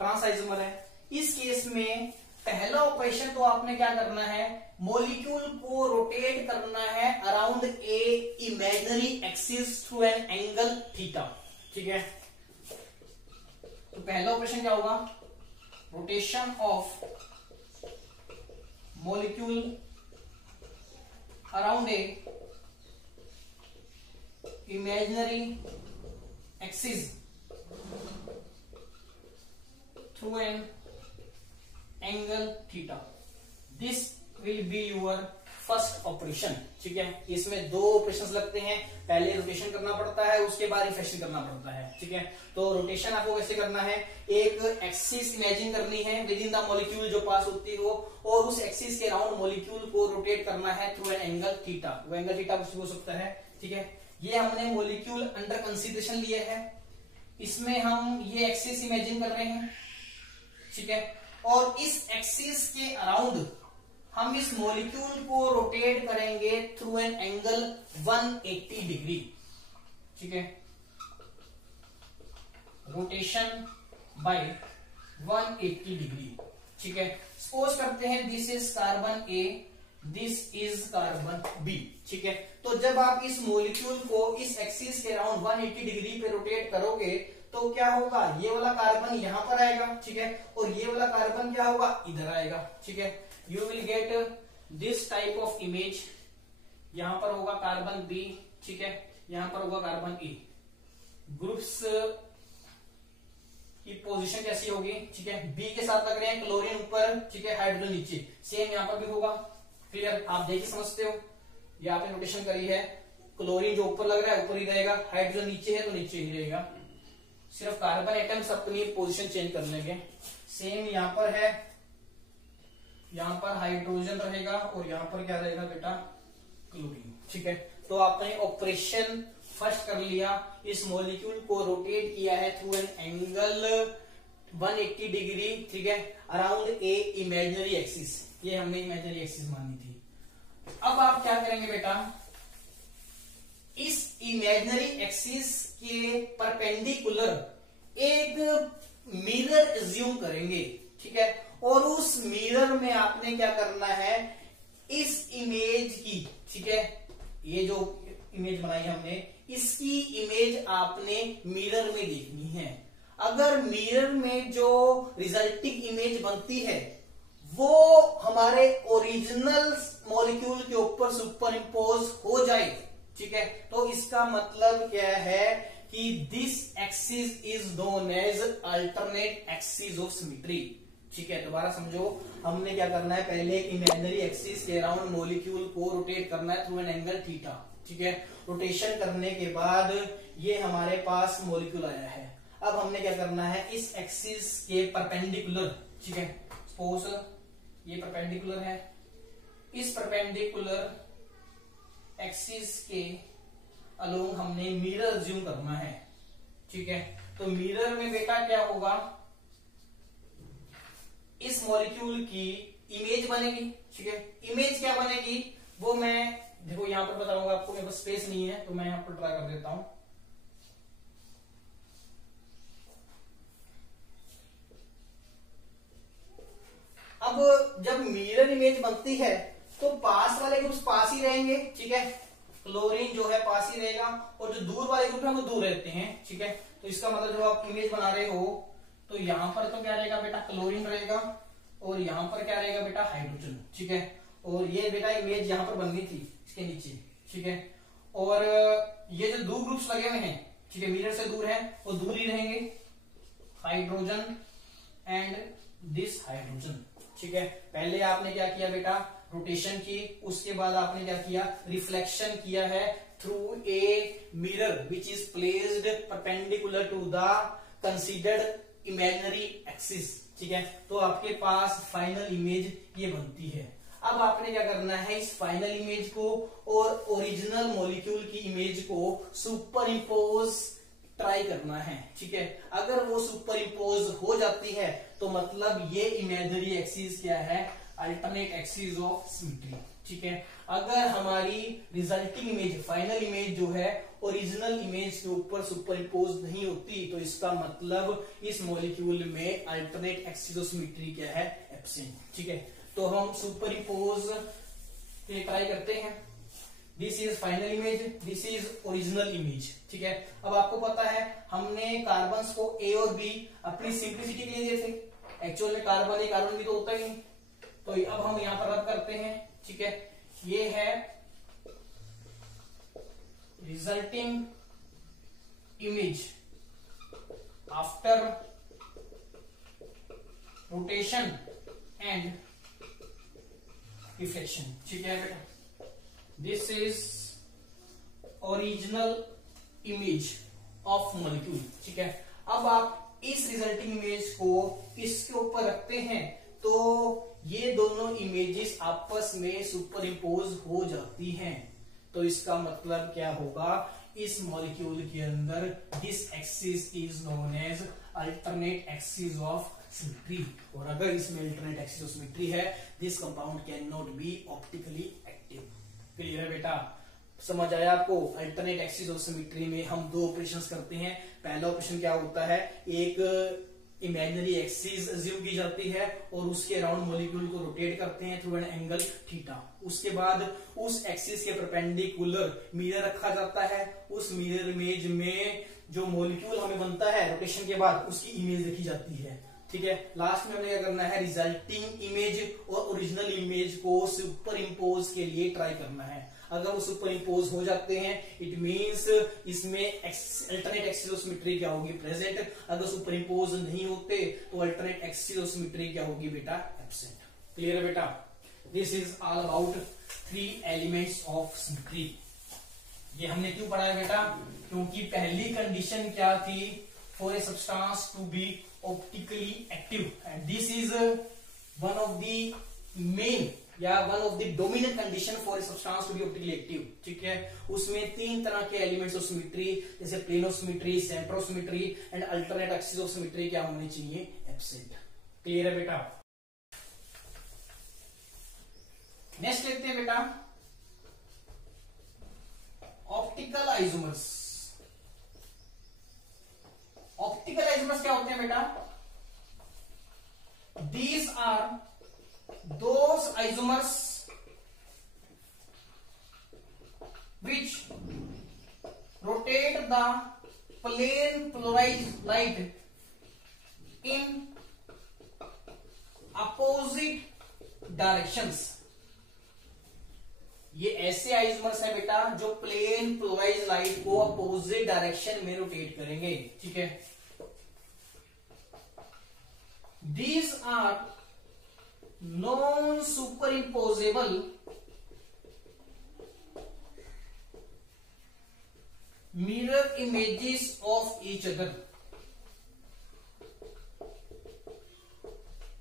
ट्रांस आइसोमर है। इस केस में पहला ऑपरेशन तो आपने क्या करना है, मॉलिक्यूल को रोटेट करना है around a imaginary axis through an angle theta. ठीक है, तो पहला ऑपरेशन क्या होगा, rotation of molecule around a imaginary axis through an angle theta. This will be your first operation. ठीक है, इसमें दो ऑपरेशंस लगते हैं. पहले रोटेशन करना पड़ता है, उसके बाद रिफ्लेक्शन करना पड़ता है. ठीक है, तो रोटेशन आपको कैसे करना है, एक एक्सिस इमेजिन करनी है विद इन द मॉलिक्यूल जो पास होती हो, और उस एक्सिस के राउंड मॉलिक्यूल को रोटेट करना है थ्रू एन एंगल थीटा. वो एंगल थीटा कुछ भी हो सकता है. ठीक है, ये हमने मॉलिक्यूल अंडर कंसीडरेशन लिए है. इसमें हम ये एक्सिस इमेजिन कर रहे हैं. ठीक है, और इस एक्सिस के अराउंड हम इस मॉलिक्यूल को रोटेट करेंगे थ्रू एन एंगल 180 डिग्री. ठीक है, रोटेशन बाय 180 डिग्री. ठीक है, सपोज करते हैं this is carbon A, this is carbon B. ठीक है, तो जब आप इस मॉलिक्यूल को इस एक्सिस के अराउंड 180 डिग्री पे रोटेट करोगे तो क्या होगा, ये वाला कार्बन यहां पर आएगा. ठीक है, और ये वाला कार्बन क्या होगा, इधर आएगा. ठीक है, you will get this type of image. यहां पर होगा कार्बन बी. ठीक है, यहां पर होगा कार्बन ए. ग्रुप्स की पोजीशन कैसी होगी. ठीक है, बी के साथ लग रहे हैं क्लोरीन ऊपर. ठीक है, हाइड्रोजन नीचे. सेम यहां पर भी होगा. क्लियर, आप देखिए समझते हो. ये आपने नोटेशन करी है, क्लोरीन जो ऊपर लग रहा है ऊपर ही रहेगा, हाइड्रोजन नीचे है तो नीचे ही रहेगा. सिर्फ कार्बन एटम्स अपनी पोजीशन चेंज कर लेंगे. सेम यहां पर है, यहां पर हाइड्रोजन रहेगा और यहां पर क्या रहेगा बेटा, क्लोरीन. ठीक है, तो आपने ऑपरेशन फर्स्ट कर लिया, इस मॉलिक्यूल को रोटेट किया है थ्रू एन एंगल 180 डिग्री. ठीक है, अराउंड ए इमेजिनरी एक्सिस. ये हमने इमेजिनरी एक्सिस मानी थी. अब आप क्या करेंगे बेटा, इस इमेजिनरी एक्सिस के परपेंडिकुलर एक मिरर एज्यूम करेंगे. ठीक है, और उस मिरर में आपने क्या करना है, इस इमेज की. ठीक है, ये जो इमेज बनाई है हमने, इसकी इमेज आपने मिरर में देखनी है. अगर मिरर में जो रिजल्टिंग इमेज बनती है वो हमारे ओरिजिनल मॉलिक्यूल के ऊपर सुपर इम्पोज हो जाए. ठीक है, तो इसका मतलब क्या है कि this axis is known as alternate axis of symmetry. ठीक है, दोबारा समझो, हमने क्या करना है, पहले इमेजिनरी एक्सिस के अराउंड मॉलिक्यूल को रोटेट करना है थ्रू एन एंगल थीटा. ठीक है, रोटेशन करने के बाद ये हमारे पास मॉलिक्यूल आया है. अब हमने क्या करना है, इस एक्सिस के परपेंडिकुलर. ठीक है, सपोज ये परपेंडिकुलर है, इस परपेंडिकुलर एक्सिस के अलोंग हमने मिरर ज्यूम करना है. ठीक है, तो मिरर में बेटा क्या होगा, इस मॉलिक्यूल की इमेज बनेगी. ठीक है, इमेज क्या बनेगी वो मैं देखो यहां पर बताऊंगा आपको. मेरे पास स्पेस नहीं है तो मैं यहां पर ट्राई कर देता हूं. अब जब मिरर इमेज बनती है तो पास वाले ग्रुप्स पास ही रहेंगे. ठीक है, क्लोरीन जो है पास ही रहेगा और जो दूर वाले ग्रुप है वो दूर रहते हैं. ठीक है, तो इसका मतलब जब आप इमेज बना रहे हो तो यहां पर तो क्या रहेगा बेटा, क्लोरीन रहेगा, और यहां पर क्या रहेगा बेटा, हाइड्रोजन. ठीक है, और ये बेटा इमेज यहां पर बननी थी इसके नीचे. ठीक है, और ये जो दो ग्रुप्स लगे हुए हैं, ठीक है, मिरर से दूर है, वो दूर ही रहेंगे, हाइड्रोजन एंड दिस हाइड्रोजन. ठीक है, पहले आपने क्या किया बेटा, रोटेशन की, उसके बाद आपने क्या किया, रिफ्लेक्शन किया है through a mirror which is placed perpendicular to the considered imaginary axis. ठीक है, तो आपके पास फाइनल इमेज ये बनती है. अब आपने क्या करना है, इस फाइनल इमेज को और ओरिजिनल मॉलिक्यूल की इमेज को सुपर इम्पोज ट्राई करना है. ठीक है, अगर वो सुपर इम्पोज हो जाती है तो मतलब ये इमेजिनरी एक्सिस क्या है, अल्टरनेट एक्सिस ऑफ सिमेट्री. ठीक है, अगर हमारी रिजल्टिंग इमेज, फाइनल इमेज जो है ओरिजिनल इमेज के ऊपर सुपर इम्पोज नहीं होती तो इसका मतलब इस मॉलिक्यूल में अल्टरनेट एक्सिस ऑफ सिमेट्री क्या है, एब्सेंट. ठीक है, तो हम सुपर इम्पोज ट्राई करते हैं. This is final image, this is original image. ठीक है, अब आपको पता है हमने कार्बन को ए और बी अपनी सिंप्लिसिटी के लिए दिए थे. एक्चुअल में कार्बन ए कार्बन बी तो होता ही नहीं. तो अब हम यहां पर रब करते हैं, ठीक है। ये है resulting image after rotation and reflection, ठीक है बेटा। This is original image of molecule, ठीक है। अब आप इस रिजल्टिंग इमेज को इसके ऊपर रखते हैं तो ये दोनों इमेजेस आपस में सुपर इम्पोज हो जाती हैं। तो इसका मतलब क्या होगा, इस मॉलिक्यूल के अंदर this axis is known as alternate axis of symmetry, और अगर इसमें अल्टरनेट एक्सिस ऑफ सिमेट्री है, this compound can not be optically active. Clear है बेटा, समझ आया आपको। अल्टरनेट एक्सिस ऑफ सिमेट्री में हम दो ऑपरेशंस करते हैं। पहला ऑपरेशन क्या होता है, एक इमेजिनरी एक्सिस अज्यूम की जाती है और उसके अराउंड मॉलिक्यूल को रोटेट करते हैं थ्रू एन एंगल थीटा। उसके बाद उस एक्सिस के परपेंडिकुलर मिरर रखा जाता है। उस मिरर इमेज में जो मॉलिक्यूल हमें बनता है रोटेशन के बाद, उसकी इमेज देखी जाती है, ठीक है। लास्ट में हमें क्या करना है, रिजल्टिंग इमेज और ओरिजिनल इमेज को सुपर इम्पोज के लिए ट्राई करना है। अगर वो सुपर इम्पोज हो जाते हैं, इट मींस इसमें अल्टरनेट एक्सिस ऑफ सिमेट्री क्या होगी, प्रेजेंट। अगर सुपर इम्पोज नहीं होते तो अल्टरनेट एक्सिस ऑफ सिमेट्री क्या होगी बेटा, एब्सेंट। क्लियर है बेटा, this is all about 3 elements of symmetry. ये हमने क्यों पढ़ा है बेटा, क्योंकि पहली कंडीशन क्या थी, for a substance to be optically active, and this is one of the main या one of the dominant condition for a substance to be optically active, ठीक है। उसमें 3 तरह के एलिमेंट्स ऑफ सिमेट्री, जैसे plane of symmetry, centre of symmetry and alternate axis of symmetry क्या होनी चाहिए, एब्सेंट। क्लियर है बेटा। नेक्स्ट देखते हैं बेटा, ऑप्टिकल आइसोमर्स। ऑप्टिकल आइसोमर्स क्या होते हैं बेटा, these are those isomers which rotate the plane polarized light in opposite directions। ये ऐसे आइसोमर्स हैं बेटा जो प्लेन पोलराइज्ड लाइट को अपोजिट डायरेक्शन में रोटेट करेंगे, ठीक है। These are non-superimposable mirror images of each other।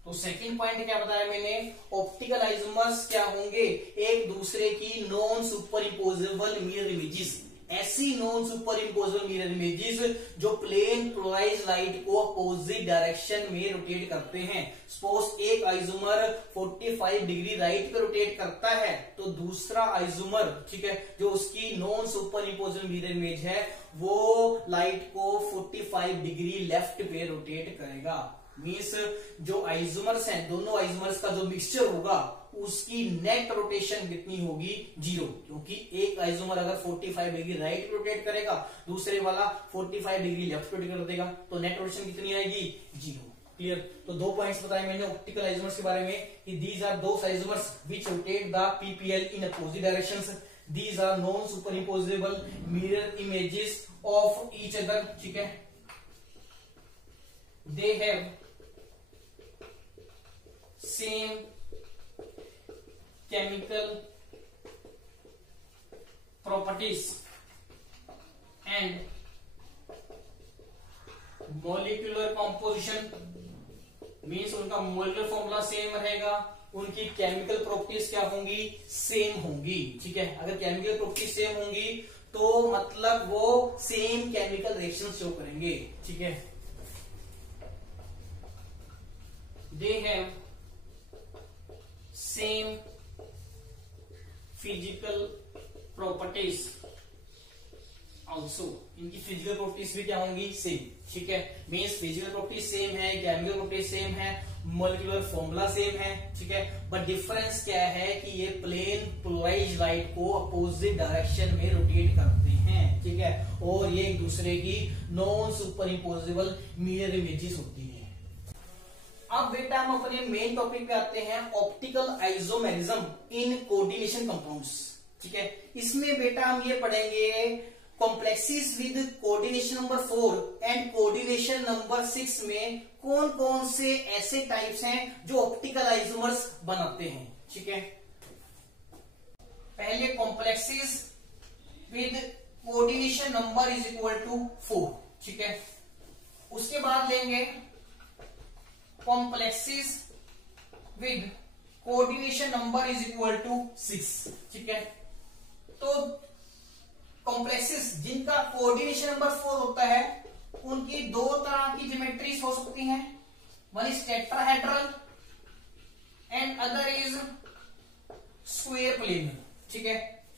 तो सेकंड पॉइंट क्या बताया मैंने, ऑप्टिकल आइसोमर्स क्या होंगे, एक दूसरे की non super imposable mirror images. ऐसी non super imposable mirror images जो प्लेन पोलराइज्ड लाइट को अपोजिट डायरेक्शन में रोटेट करते हैं। सपोज एक आइसोमर 45 डिग्री राइट पे रोटेट करता है, तो दूसरा आइसोमर, ठीक है, जो उसकी non super imposable mirror image है, वो लाइट को 45 डिग्री लेफ्ट पे रोटेट करेगा। मीन्स जो आइसोमर्स हैं, दोनों आइसोमर्स का जो मिक्सचर होगा उसकी नेट रोटेशन कितनी होगी, 0, क्योंकि एक आइसोमर अगर 45 डिग्री राइट रोटेट करेगा, दूसरे वाला 45 डिग्री लेफ्ट रोटेट कर देगा, तो नेट रोटेशन कितनी आएगी, 0। क्लियर। तो 2 पॉइंट्स बताए मैंने ऑप्टिकल आइसोमर्स के बारे में कि these are those isomers which rotate the PPL in opposite directions. These are non superimposable mirror images of each other, ठीक है। They have same chemical properties and molecular composition, means उनका molecular formula same रहेगा, उनकी chemical properties क्या होंगी, same होंगी, ठीक है। अगर केमिकल प्रॉपर्टीज सेम होंगी तो मतलब वो सेम केमिकल रिएक्शन शो करेंगे, ठीक है। They have same physical properties also, इनकी फिजिकल प्रॉपर्टीज भी क्या होंगी, सेम, ठीक है। मीन्स फिजिकल प्रॉपर्टीज सेम है, केमिकल प्रॉपर्टीज सेम है, मॉलिक्यूलर फॉर्मूला सेम है, ठीक है। बट डिफरेंस क्या है कि ये प्लेन पोलराइज्ड लाइट को अपोजिट डायरेक्शन में रोटेट करते हैं, ठीक है, और ये एक दूसरे की non super imposable mirror images होती है। अब बेटा हम अपने मेन टॉपिक पे आते हैं, optical isomerism in coordination compounds. ठीक है, इसमें बेटा हम ये पढ़ेंगे complexes with coordination number 4 and coordination number 6 में कौन कौन से ऐसे टाइप्स हैं जो ऑप्टिकल आइसोमर्स बनाते हैं। ठीक है, पहले complexes with coordination number is equal to 4। ठीक है, उसके बाद लेंगे complexes with coordination number is equal to 6। ठीक है, तो कॉम्प्लेक्सेस जिनका कोऑर्डिनेशन नंबर 4 होता है उनकी दो तरह की ज्योमेट्रीज हो सकती हैं, one is tetrahedral and other is square planar. ठीक है,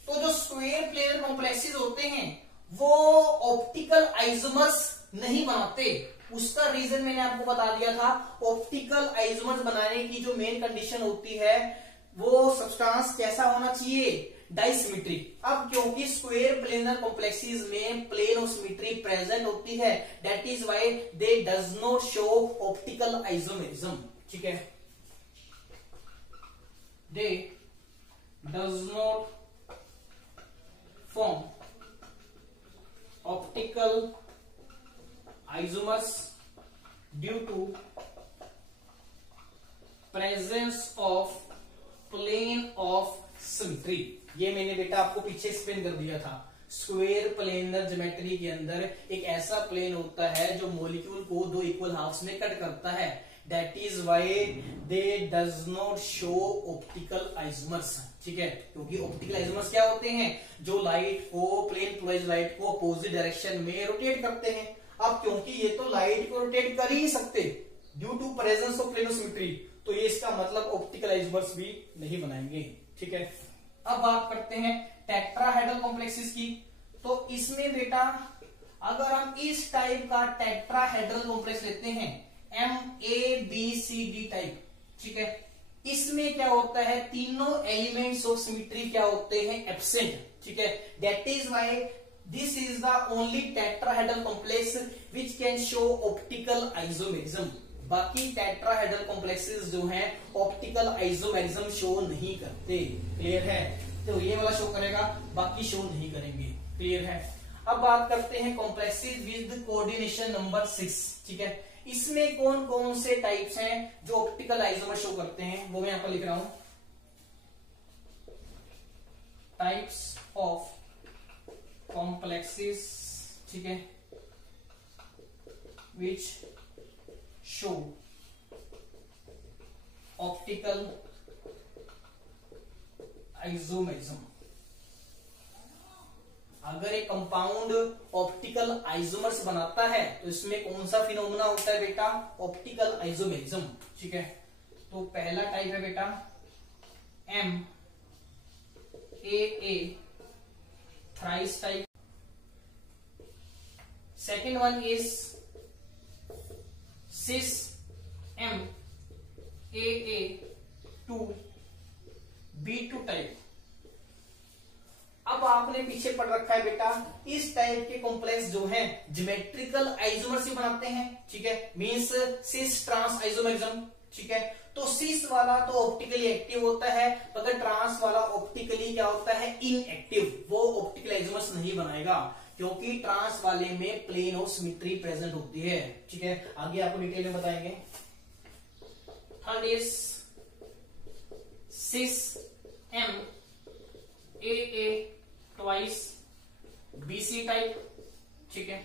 तो जो स्क्वायर प्लेनर कॉम्प्लेक्सेस होते हैं वो ऑप्टिकल आइसोमर्स नहीं बनाते। उसका रीजन मैंने आपको बता दिया था। ऑप्टिकल आइसोमर्स बनाने की जो मेन कंडीशन होती है वो सब्सटेंस कैसा होना चाहिए, डाइसिमेट्रिक। अब क्योंकि स्क्वायर प्लेनर कॉम्प्लेक्सेस में प्लेन ऑफ सिमेट्री प्रेजेंट होती है, that is why they does not show optical isomerism. ठीक है, दे does not form optical isomers due to presence of plane of symmetry। ये मैंने बेटा आपको पीछे एक्सप्लेन कर दिया था। स्क्वायर प्लेनर ज्योमेट्री के अंदर एक ऐसा प्लेन होता है जो मॉलिक्यूल को दो इक्वल हाफ्स में कट करता है, that is why they does not show optical isomers. ठीक है, क्योंकि ऑप्टिकल आइसोमर्स क्या होते हैं, जो लाइट को प्लेन पोलराइज्ड लाइट को अपोजिट डायरेक्शन में रोटेट करते हैं। अब क्योंकि ये तो लाइट को रोटेट कर ही नहीं सकते due to presence of plane of symmetry, तो ये इसका मतलब ऑप्टिकल आइसोमर्स भी नहीं बनाएंगे। ठीक है, अब बात करते हैं टेट्राहेड्रल कॉम्प्लेक्सेस की। तो इसमें बेटा अगर हम इस टाइप का टेट्राहेड्रल कॉम्प्लेक्स लेते हैं MABCD टाइप, ठीक है, इसमें क्या होता है, तीनों एलिमेंट्स ऑफ सिमेट्री क्या होते हैं, एब्सेंट। ठीक है, that is why this is the only tetrahedral complex which can show optical isomerism। बाकी tetrahedral complexes जो हैं optical isomerism शो नहीं करते। क्लियर है, तो ये वाला शो करेगा, बाकी शो नहीं करेंगे। क्लियर है, अब बात करते हैं complexes with coordination नंबर 6। ठीक है, इसमें कौन कौन से टाइप्स हैं जो ऑप्टिकल आइसोमर शो करते हैं, वो मैं यहां पर लिख रहा हूं, टाइप्स ऑफ complexes। ठीक है, which show optical isomerism। अगर एक कंपाउंड ऑप्टिकल आइसोमर्स बनाता है तो इसमें कौन सा फिनोमेना होता है बेटा, ऑप्टिकल आइसोमेरिज्म। ठीक है, तो पहला टाइप है बेटा MAA thrice type. Second one is cis MAA2 B2 type. अब आपने पीछे पढ़ रखा है बेटा, इस टाइप के कॉम्प्लेक्स जो हैं ज्योमेट्रिकल आइसोमर से बनाते हैं। ठीक है, मींस सिस ट्रांस आइसोमेरिज्म। ठीक है, तो सिस वाला तो ऑप्टिकली एक्टिव होता है, मगर ट्रांस वाला ऑप्टिकली क्या होता है, इनएक्टिव। वो ऑप्टिकल आइसोमर्स नहीं बनाएगा क्योंकि ट्रांस वाले में प्लेन ऑफ सिमेट्री प्रेजेंट होती है। ठीक है, आगे आपको डिटेल में बताएंगे। Third is cis MAA twice BC type. ठीक है,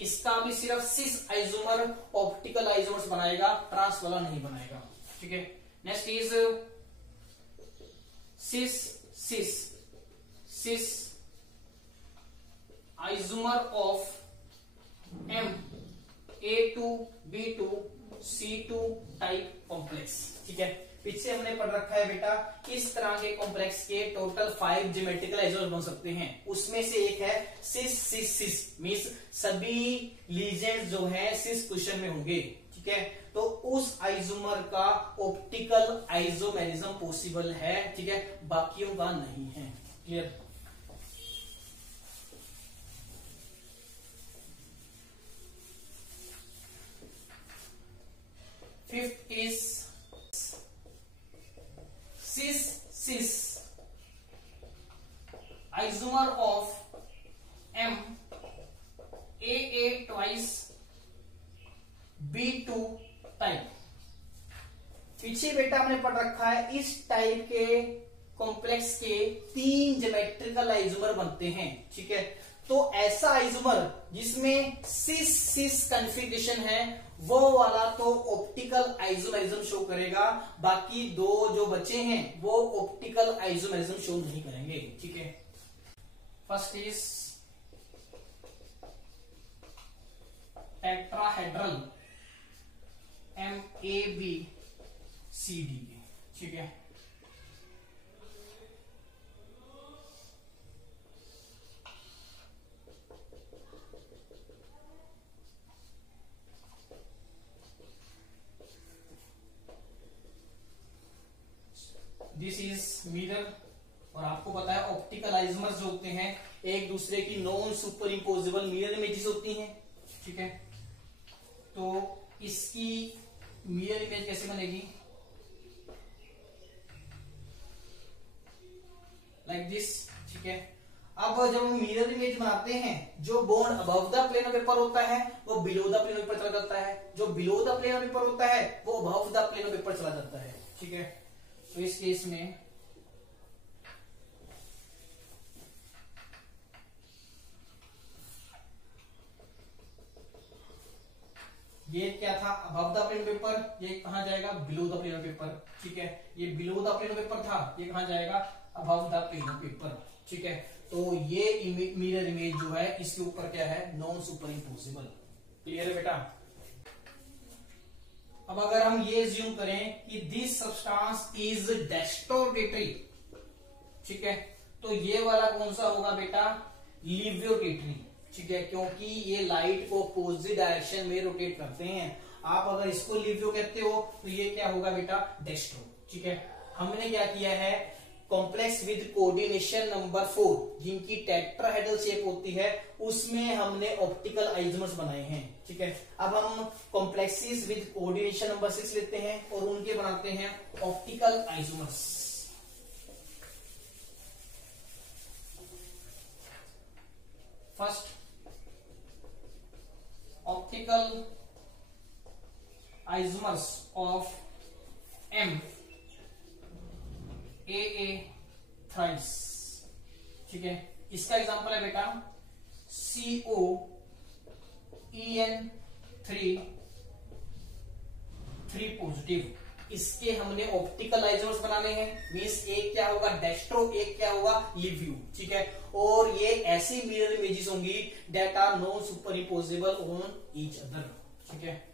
इसका भी सिर्फ सिस आइसोमर ऑप्टिकल आइसोमर्स बनाएगा, ट्रांस वाला नहीं बनाएगा। ठीक है, next is cis cis cis isomer of MA2 B2 C2 type complex. ठीक है, पीछे हमने पढ़ रखा है बेटा, इस तरह के कॉम्प्लेक्स के टोटल 5 ज्योमेट्रिकल आइसोमर बन सकते हैं। उसमें से एक है सिस सिस सिस, मींस सभी लीजेंड्स जो है सिस पोजीशन में होंगे। ठीक है, तो उस आइसोमर का ऑप्टिकल आइसोमेरिज्म पॉसिबल है। ठीक है, बाकियों का नहीं है। क्लियर, फिफ्थ इज बेटा हमने पढ़ रखा है इस टाइप के कॉम्प्लेक्स के 3 ज्योमेट्रिकल आइसोमर बनते हैं, ठीक है। तो ऐसा आइसोमर जिसमें सिस सिस कॉन्फ़िगरेशन है वो वाला तो ऑप्टिकल आइसोमेरिज्म शो करेगा, बाकी दो जो बचे हैं वो ऑप्टिकल आइसोमेरिज्म शो नहीं करेंगे, ठीक है। फर्स्ट इज टेट्राहेड्रल MABCD, ठीक है। दिस इज मिरर, और आपको पता है ऑप्टिकल आइसोमर्स जो होते हैं एक दूसरे की non super imposable mirror images होती हैं, ठीक है। तो इसकी मिरर इमेज कैसे बनेगी, लाइक दिस, ठीक है। अब जब हम मिरर इमेज बनाते हैं जो bond above the plane of paper होता है वो below the plane of paper चला जाता है, जो below the plane of paper होता है वो above the plane of paper चला जाता है, ठीक है। तो इस केस में ये क्या था, अबव द प्लेन पेपर, ये कहां जाएगा, बिलो द प्लेन पेपर, ठीक है। ये बिलो द प्लेन पेपर था, ये कहां जाएगा, अबव द प्लेन पेपर, ठीक है। तो ये मिरर इमेज जो है इसके ऊपर क्या है, नॉन सुपर इम्पोसिबल। क्लियर है बेटा। अब अगर हम ये ज्यूम करें कि दिस सब्सटेंस इज डेस्टोरेटरी, ठीक है, तो ये वाला कौन सा होगा बेटा, लिवियोरेटरी, ठीक है, क्योंकि ये लाइट को अपोजिट डायरेक्शन में रोटेट करते हैं। आप अगर इसको लिवियो कहते हो तो ये क्या होगा बेटा, डेस्ट्रो, ठीक है। हमने क्या किया है, कॉम्प्लेक्स विद कोऑर्डिनेशन नंबर 4 जिनकी टेट्राहेड्रल शेप होती है उसमें हमने ऑप्टिकल आइसोमर्स बनाए हैं, ठीक है। अब हम कॉम्प्लेक्सेस विद कोऑर्डिनेशन नंबर 6 लेते हैं और उनके बनाते हैं optical isomers. First optical isomers of MAA thrice, ठीक है। इसका एग्जांपल है बेटा COEN3 पॉजिटिव। इसके हमने ऑप्टिकल आइसोमर्स बनाने हैं, मींस एक क्या होगा डेस्ट्रो, एक क्या होगा लिवियो, ठीक है। और ये ऐसी मिरर इमेजेस होंगी that are non super imposable on each other, ठीक है।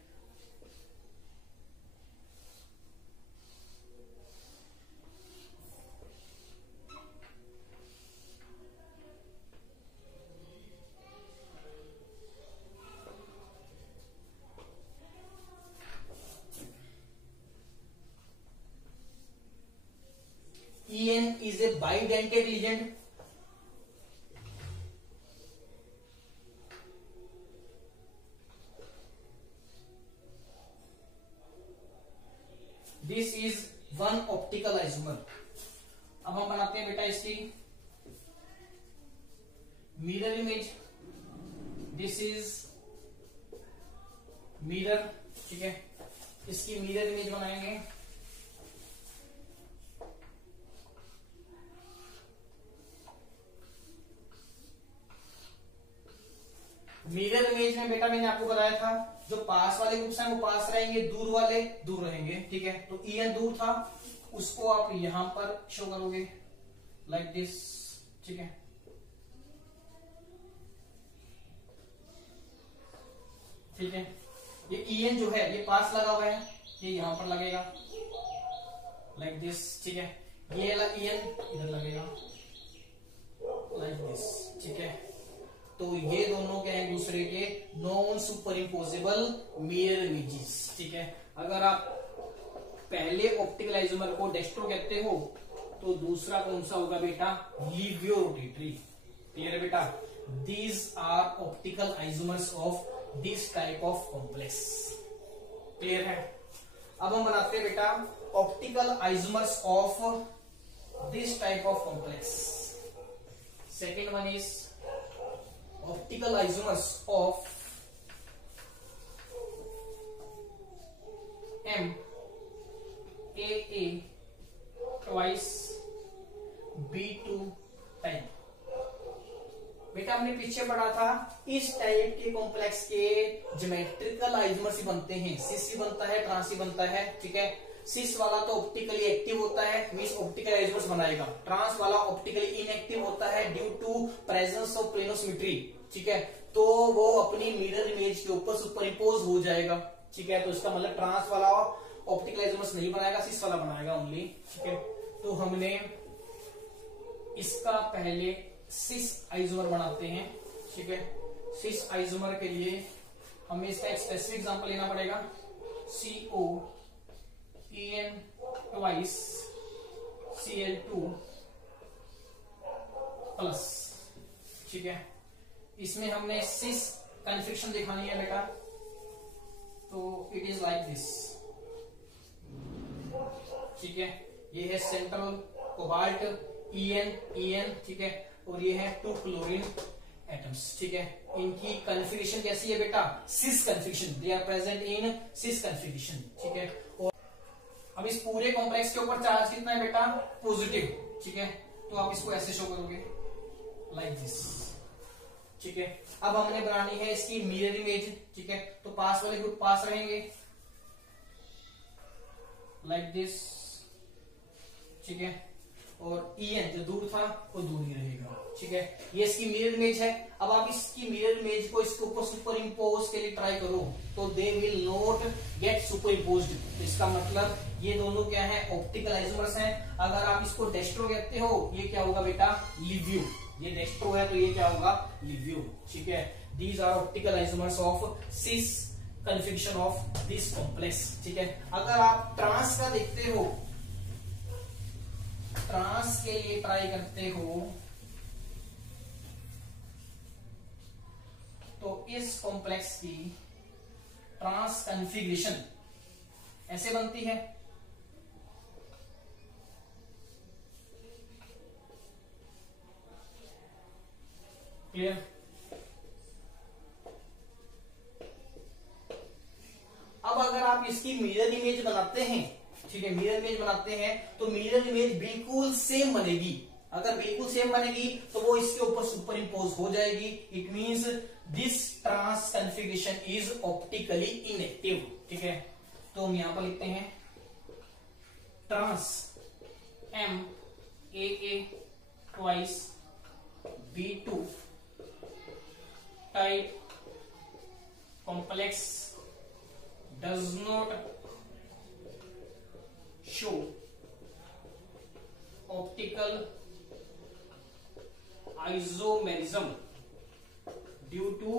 EN is a bidentate legend. This is one optical isomer. अब हम बनाते हैं बेटा इसकी mirror image. This is mirror, ठीक है। इसकी मिरर इमेज बनाएंगे। मिरर इमेज में बेटा मैंने आपको बताया था जो पास वाले ग्रुप्स हैं वो पास रहेंगे, दूर वाले दूर रहेंगे, ठीक है। तो EN दूर था, उसको आप यहां पर शो करोगे लाइक दिस, ठीक है। ठीक है, ये EN जो है ये पास लगा हुआ है, ये यहां पर लगेगा लाइक दिस, ठीक है। ये वाला EN इधर लगेगा लाइक दिस, ठीक है। तो ये दोनों क्या है दूसरे के non super imposable mirror images, ठीक है। अगर आप पहले ऑप्टिकल आइसोमर को डेस्ट्रो कहते हो तो दूसरा कौन सा होगा बेटा, लिवियो रोटेटरी। क्लियर है बेटा। These are optical isomers of this type of complex. Clear है। अब हम बनाते हैं बेटा optical isomers of this type of complex. Second one is optical isomers of MAA पीछे पढ़ा था, इस टाइप के कॉम्प्लेक्स के ज्योमेट्रिकल आइसोमर्स ही बनते हैं, सिस ही बनता है, ट्रांस ही बनता है, ठीक है। सिस वाला तो ऑप्टिकली एक्टिव होता है, मींस ऑप्टिकल आइसोमर्स बनाएगा। ट्रांस वाला ऑप्टिकली इनएक्टिव होता है ड्यू टू प्रेजेंस ऑफ प्लेनोसिमेट्री, ठीक है। तो वो अपनी मिरर इमेज के ऊपर सुपरइम्पोज हो जाएगा, ठीक है। तो इसका मतलब ट्रांस वाला ऑप्टिकल आइसोमर्स नहीं बनाएगा, सिस वाला बनाएगा ओनली, ठीक है। तो हमने इसका पहले सिस आइसोमर बनाते हैं, ठीक है। सिस आइसोमर के लिए हमें इसका एक स्पेसिफिक एग्जांपल लेना पड़ेगा, COEN ट्वाइस Cl2 प्लस, ठीक है। इसमें हमने सिस कन्फिक्शन दिखानी है बेटा, तो इट इज लाइक दिस, ठीक है। ये है सेंट्रल कोबाल्ट EN, ठीक है, और ये है 2 क्लोरीन एटम्स, ठीक है। इनकी कन्फिगरेशन कैसी है बेटा, cis configuration, they are present in cis configuration, ठीक है। और अब इस पूरे कॉम्प्लेक्स के ऊपर चार्ज कितना है बेटा, पॉजिटिव, ठीक है। तो आप इसको ऐसे शो करोगे लाइक दिस, ठीक है। अब हमने बनानी है इसकी मिरर इमेज, ठीक है। तो पास वाले ग्रुप पास रहेंगे लाइक दिस, ठीक है। और EN जो दूर था वो दूर ही रहेगा, ठीक है। ये इसकी मिरर इमेज है। अब आप इसकी मिरर इमेज को इसके ऊपर सुपर इम्पोज के लिए ट्राई करो, तो they will not get super imposed. तो इसका मतलब ये दोनों क्या है, ऑप्टिकल आइसोमर्स हैं। अगर आप इसको डेस्ट्रो कहते हो, ये क्या होगा बेटा, लिव्यू। ये डेस्ट्रो है तो ये क्या होगा, लिव्यू, ठीक है। These are optical isomers of cis configuration of this complex, ठीक है। अगर आप ट्रांस का देखते हो, ट्रांस के लिए ट्राई करते हो, तो इस कॉम्प्लेक्स की ट्रांस कन्फिगरेशन ऐसे बनती है, क्लियर। अब अगर आप इसकी मिरर इमेज बनाते हैं, ठीक है, मिरर इमेज बनाते हैं, तो मिरर इमेज बिल्कुल सेम बनेगी। अगर बिल्कुल सेम बनेगी तो वो इसके ऊपर सुपर इम्पोज हो जाएगी। It means this trans configuration is optically inactive, ठीक है। तो हम यहां पर लिखते हैं trans MAA twice B2 type complex does not show optical isomerism due to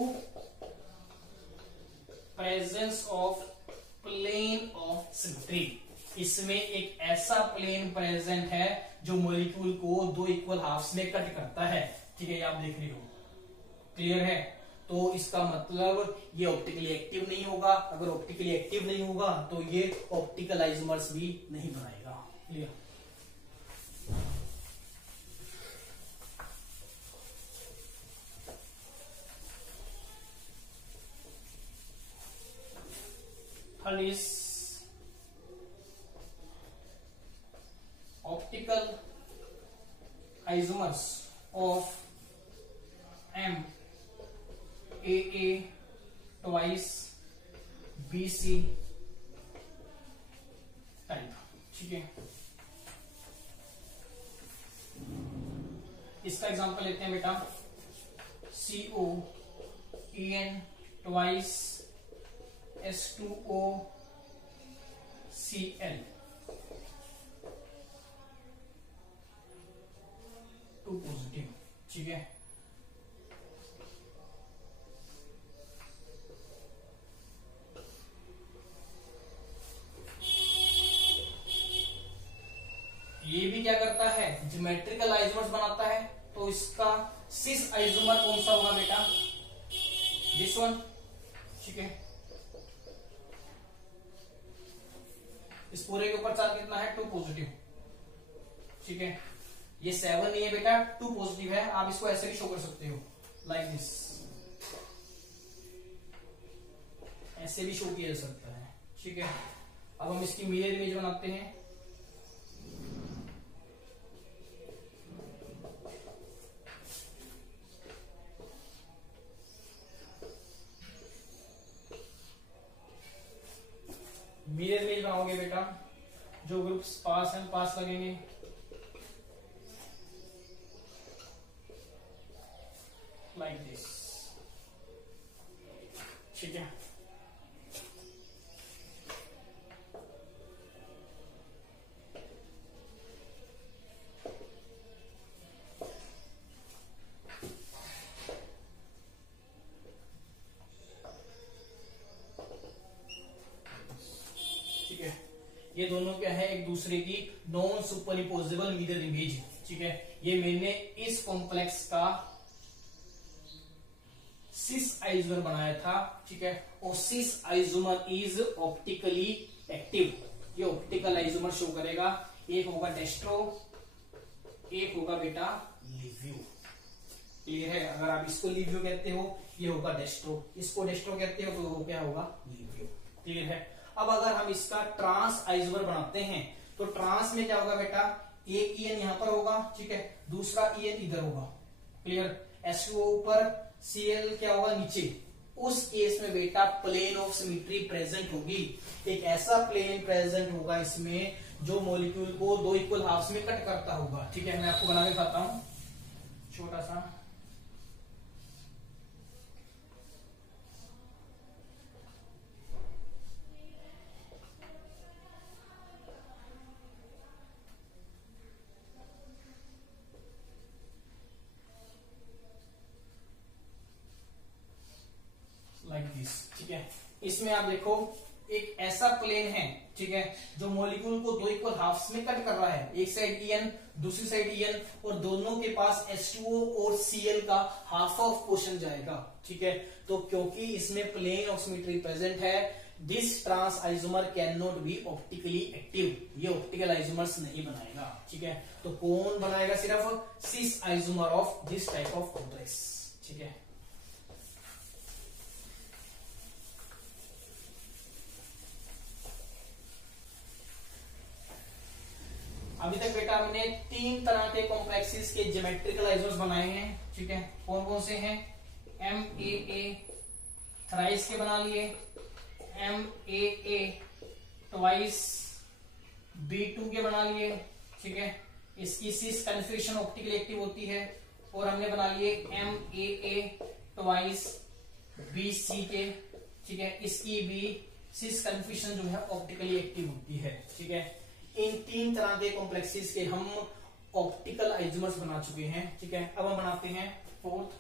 presence of plane of symmetry। इसमें एक ऐसा प्लेन प्रेजेंट है जो मॉलिक्यूल को 2 इक्वल हाफ्स में कट करता है, ठीक है। ये आप देख रहे हो, क्लियर है। तो इसका मतलब ये ऑप्टिकली एक्टिव नहीं होगा। अगर ऑप्टिकली एक्टिव नहीं होगा तो ये ऑप्टिकल आइसोमर्स भी नहीं बनाएगा, clear. Third is optical isomers of MAA twice BC type, ठीक है। इसका एग्जांपल लेते हैं बेटा, COEN twice H2O Cl 2 positive, ठीक है। ये भी क्या करता है, ज्योमेट्रिकल आइसोमर्स बनाता है। तो इसका सिस आइसोमर कौन सा होगा बेटा, दिस वन, ठीक है। इस पूरे के ऊपर चार्ज कितना है, 2 पॉजिटिव, ठीक है। ये 7 नहीं है बेटा, 2 पॉजिटिव है। आप इसको ऐसे भी शो कर सकते हो लाइक दिस, ऐसे भी शो किया जा सकता है, ठीक है। अब हम इसकी मिरर इमेज बनाते हैं। मिरर इमेज बनाओगे बेटा, जो ग्रुप्स पास हैं पास लगेंगे, लाइक दिस, ठीक है। ये दोनों क्या है, एक दूसरे की नॉन सुपरइम्पोजेबल मिरर इमेज, ठीक है। ये मैंने इस कॉम्प्लेक्स का सिस आइसोमर बनाया था, ठीक है। और cis isomer is optically active, ये ऑप्टिकल आइसोमर शो करेगा। एक होगा डेस्ट्रो, एक होगा बेटा लिव्यू, क्लियर है। अगर आप इसको लिव्यू कहते हो, ये होगा डेस्ट्रो, इसको डेस्ट्रो कहते हो, तो वो क्या होगा, लिव्यू, क्लियर है। अब अगर हम इसका ट्रांस आइसोमर बनाते हैं, तो ट्रांस में क्या होगा बेटा, एक ईएन यहां पर होगा, ठीक है, दूसरा ईएन इधर होगा, क्लियर। H2O ऊपर, Cl क्या होगा नीचे। उस केस में बेटा प्लेन ऑफ सिमेट्री प्रेजेंट होगी। एक ऐसा प्लेन प्रेजेंट होगा इसमें जो मॉलिक्यूल को दो इक्वल हाफ्स में कट करता होगा, ठीक है। मैं आपको बना के दिखाता हूं छोटा सा। लाइक दिस, ठीक है। इसमें आप देखो एक ऐसा प्लेन है, ठीक है, जो मॉलिक्यूल को दो इक्वल हाफ्स में कट कर रहा है। एक साइड EN, दूसरी साइड EN, और दोनों के पास H2O और Cl का हाफ ऑफ पोर्शन जाएगा, ठीक है। तो क्योंकि इसमें प्लेन ऑफ सिमेट्री प्रेजेंट है, this trans isomer can not be optically active, ये ऑप्टिकल आइसोमर्स नहीं बनाएगा, ठीक है। तो कौन बनाएगा, सिर्फ cis isomer of this type of complex, ठीक है। अभी तक बेटा हमने 3 तरह के कॉम्प्लेक्सेस के ज्योमेट्रिकल आइसोमर्स बनाए हैं, ठीक है। कौन कौन से हैं, MAA थ्राइस के बना लिए, MAA ट्वाइस B2 के बना लिए, ठीक है। इसकी सिस कन्फिगरेशन ऑप्टिकली एक्टिव होती है। और हमने बना लिए MAA ट्वाइस BC के, ठीक है। इसकी भी सिस कन्फिगरेशन जो है ऑप्टिकली एक्टिव होती है, ठीक है। इन 3 तरह के कॉम्प्लेक्सेस के हम ऑप्टिकल आइसोमर्स बना चुके हैं, ठीक है। अब हम बनाते हैं fourth,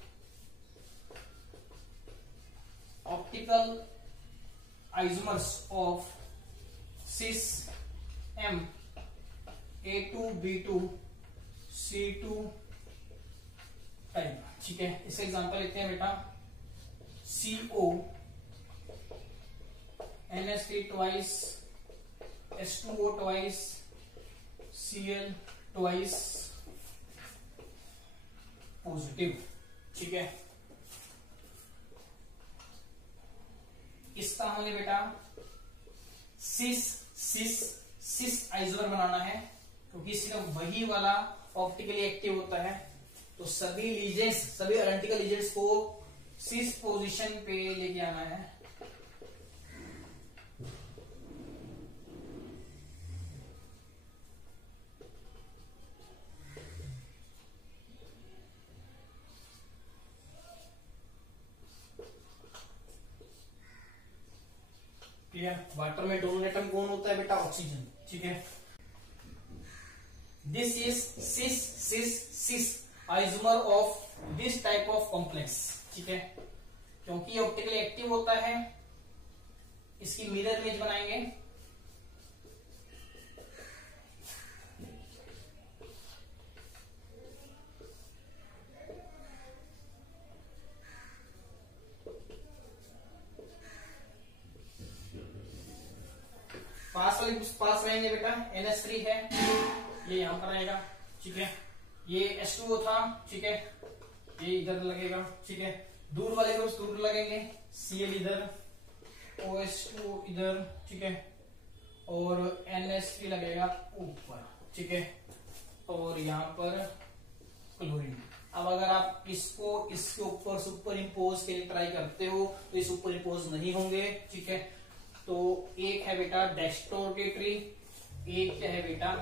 optical isomers of cis M A2B2 C2 type, ठीक है। इसका एग्जांपल लेते हैं बेटा, CO NH3 twice H2O twice Cl twice positive, ठीक है। इसका हमें बेटा सिस सिस सिस आइसोमर बनाना है, क्योंकि सिर्फ वही वाला ऑप्टिकली एक्टिव होता है। तो सभी लीजेंड्स, सभी आइडेंटिकल लीजेंड्स को सिस पोजीशन पे लेके आना है। वाटर में दोनों एटम कौन होता है बेटा, ऑक्सीजन, ठीक है। This is cis cis cis isomer of this type of complex, ठीक है। क्योंकि ऑप्टिकली एक्टिव होता है, इसकी मिरर इमेज बनाएंगे। पास वाले पास रहेंगे बेटा, NH3 है, ये यहां पर आएगा, ठीक है। ये H2O था, ठीक है, ये इधर लगेगा, ठीक है। दूर वाले ग्रुप्स दूर लगेंगे, Cl इधर, OH2 इधर, ठीक है, और NH3 लगेगा ऊपर, ठीक है। और यहाँ पर क्लोरीन। अब अगर आप इसको इसके ऊपर सुपर इम्पोज के लिए ट्राई करते हो, तो ये सुपर इम्पोज नहीं होंगे, ठीक है। तो एक है बेटा डेस्क्टो रोटेटरी, एक क्या है बेटा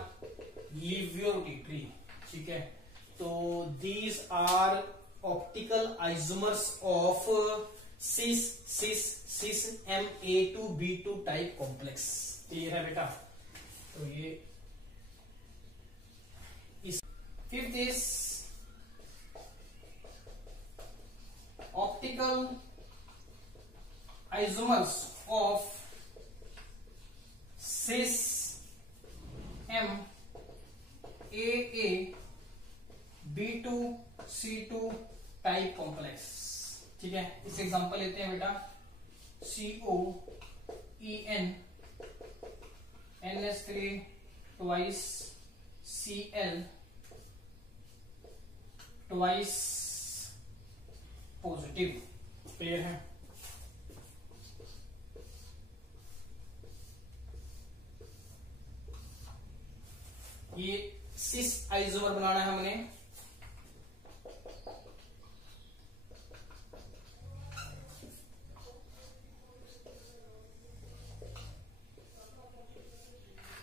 लिवियो रोटेटरी, ठीक है। तो these are optical isomers of cis Ma2B2 type complex. Clear है बेटा। तो ये इस fifth is optical isomers of cis Ma2B2C2 type complex, ठीक है। इस एग्जांपल लेते हैं बेटा COEN NH3 twice Cl twice positive. Clear है। ये सिस आइसोमर बनाना है हमने।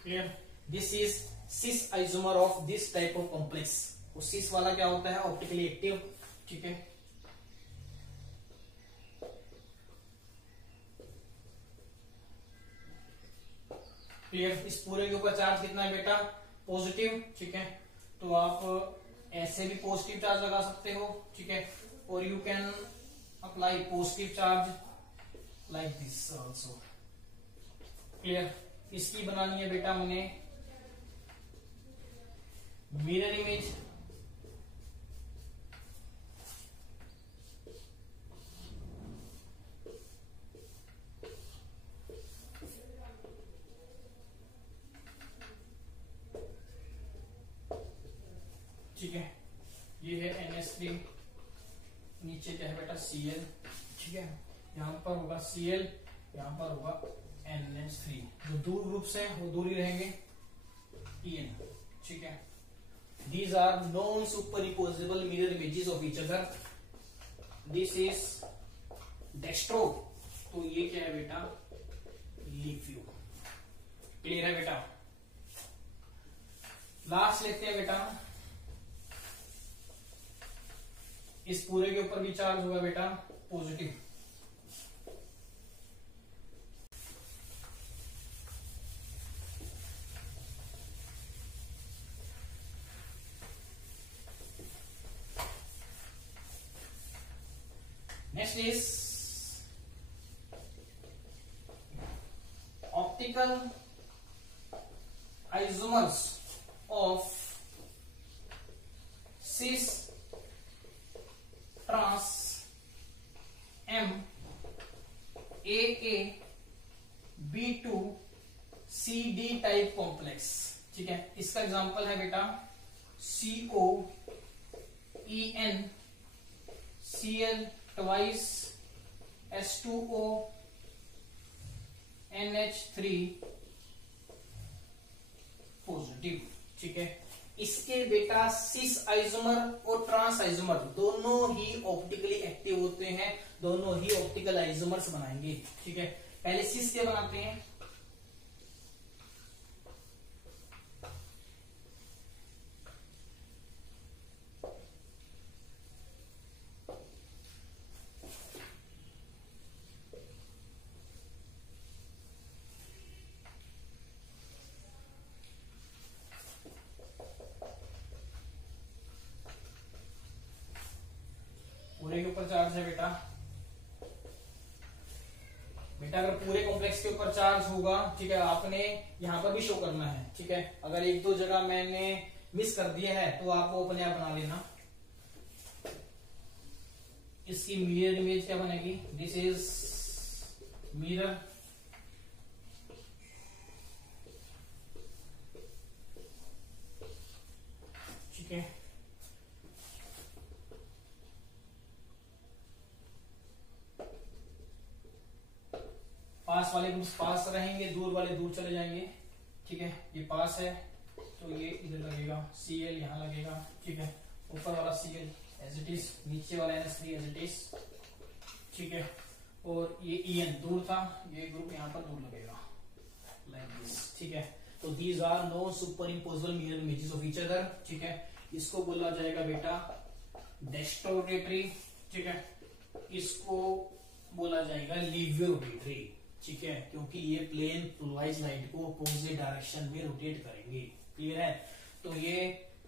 Clear. This is sis isomer of this type of complex. और सिस वाला क्या होता है ऑप्टिकली एक्टिव, ठीक है। क्लियर। इस पूरे के ऊपर चार्ज कितना है बेटा पॉजिटिव, ठीक है। तो आप ऐसे भी पॉजिटिव चार्ज लगा सकते हो, ठीक है। और you can apply positive charge like this also. Clear. इसकी बनानी है बेटा हमने मिरर इमेज। ठीक है। ये है NH3, नीचे क्या है बेटा Cl, ठीक है। यहां पर होगा Cl, यहां पर होगा NH3। जो दूर ग्रुप्स हैं वो दूर ही रहेंगे En, ठीक है। These are non superimposable mirror images of each other. This is dextro, तो ये क्या है बेटा लिवियो। क्लियर है बेटा। लास्ट लेते हैं बेटा, इस पूरे के ऊपर भी चार्ज होगा बेटा positive. Next is optical isomers of cis trans Ma2B2CD type complex, ठीक है। इसका एग्जांपल है बेटा COEN Cl twice H2O NH3 positive, ठीक है। इसके बेटा सिस आइसोमर और ट्रांस आइसोमर दोनों ही ऑप्टिकली एक्टिव होते हैं, दोनों ही ऑप्टिकल आइसोमर्स बनाएंगे, ठीक है। पहले सिस के बनाते हैं। पूरे के ऊपर चार्ज है बेटा। बेटा अगर पूरे कॉम्प्लेक्स के ऊपर चार्ज होगा, ठीक है, आपने यहां पर भी शो करना है, ठीक है। अगर एक दो जगह मैंने मिस कर दिया है तो आप वो अपने आप बना लेना। इसकी मिरर इमेज क्या बनेगी, दिस इज मिरर, ठीक है। पास वाले ग्रुप्स पास रहेंगे, दूर वाले दूर चले जाएंगे, ठीक है। ये पास है तो ये इधर लगेगा, Cl यहां लगेगा, ठीक है। ऊपर वाला Cl एज इट इज, नीचे वाला NH3 एज इट इज, ठीक है। और ये EN दूर था, ये ग्रुप यहाँ पर दूर लगेगा लाइक दिस, ठीक है। तो these are no super imposable mirror images of each other, ठीक है। इसको बोला जाएगा बेटा डेस्टोरेटरी, ठीक है। इसको बोला जाएगा लिवियो रोटेटरी, ठीक है, क्योंकि ये प्लेन पोलराइज लाइट को अपोजिट डायरेक्शन में रोटेट करेंगे, क्लियर है। तो ये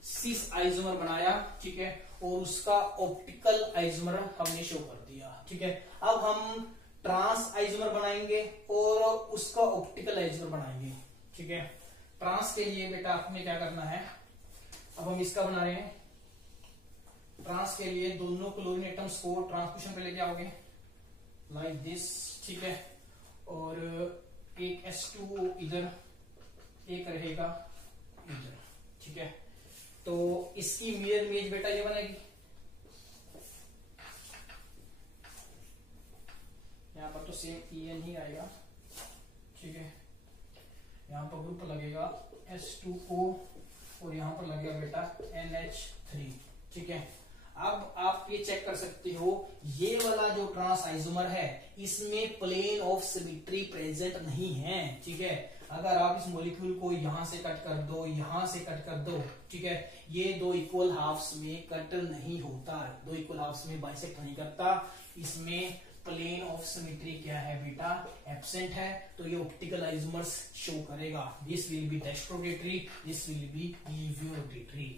सिस आइसोमर बनाया, ठीक है, और उसका ऑप्टिकल आइसोमर हमने शो कर दिया, ठीक है। अब हम ट्रांस आइसोमर बनाएंगे और उसका ऑप्टिकल आइसोमर बनाएंगे, ठीक है। ट्रांस के लिए बेटा आपने क्या करना है, अब हम इसका बना रहे हैं। ट्रांस के लिए दोनों क्लोरीन एटम्स को ट्रांसपोजिशन पे लेके आओगे लाइक दिस, ठीक है, और एक H2O इधर, एक रहेगा इधर, ठीक है। तो इसकी मिरर इमेज बेटा ये बनेगी, यहाँ पर तो सेम EN ही आएगा, ठीक है। यहाँ पर ग्रुप लगेगा H2O और यहाँ पर लगेगा बेटा NH3, ठीक है। अब आप ये चेक कर सकते हो, ये वाला जो ट्रांस आइसोमर है इसमें प्लेन ऑफ सिमेट्री प्रेजेंट नहीं है, ठीक है। अगर आप इस मॉलिक्यूल को यहां से कट कर दो, यहां से कट कर दो, ठीक है, ये दो इक्वल हाफ्स में कट नहीं होता, दो इक्वल हाफ्स में बाइसेक्ट नहीं करता, इसमें प्लेन ऑफ सिमेट्री क्या है बेटा, एब्सेंट है। तो ये ऑप्टिकल आइसोमर्स शो करेगा, this will be dextrorotatory, this will be laevo rotatory.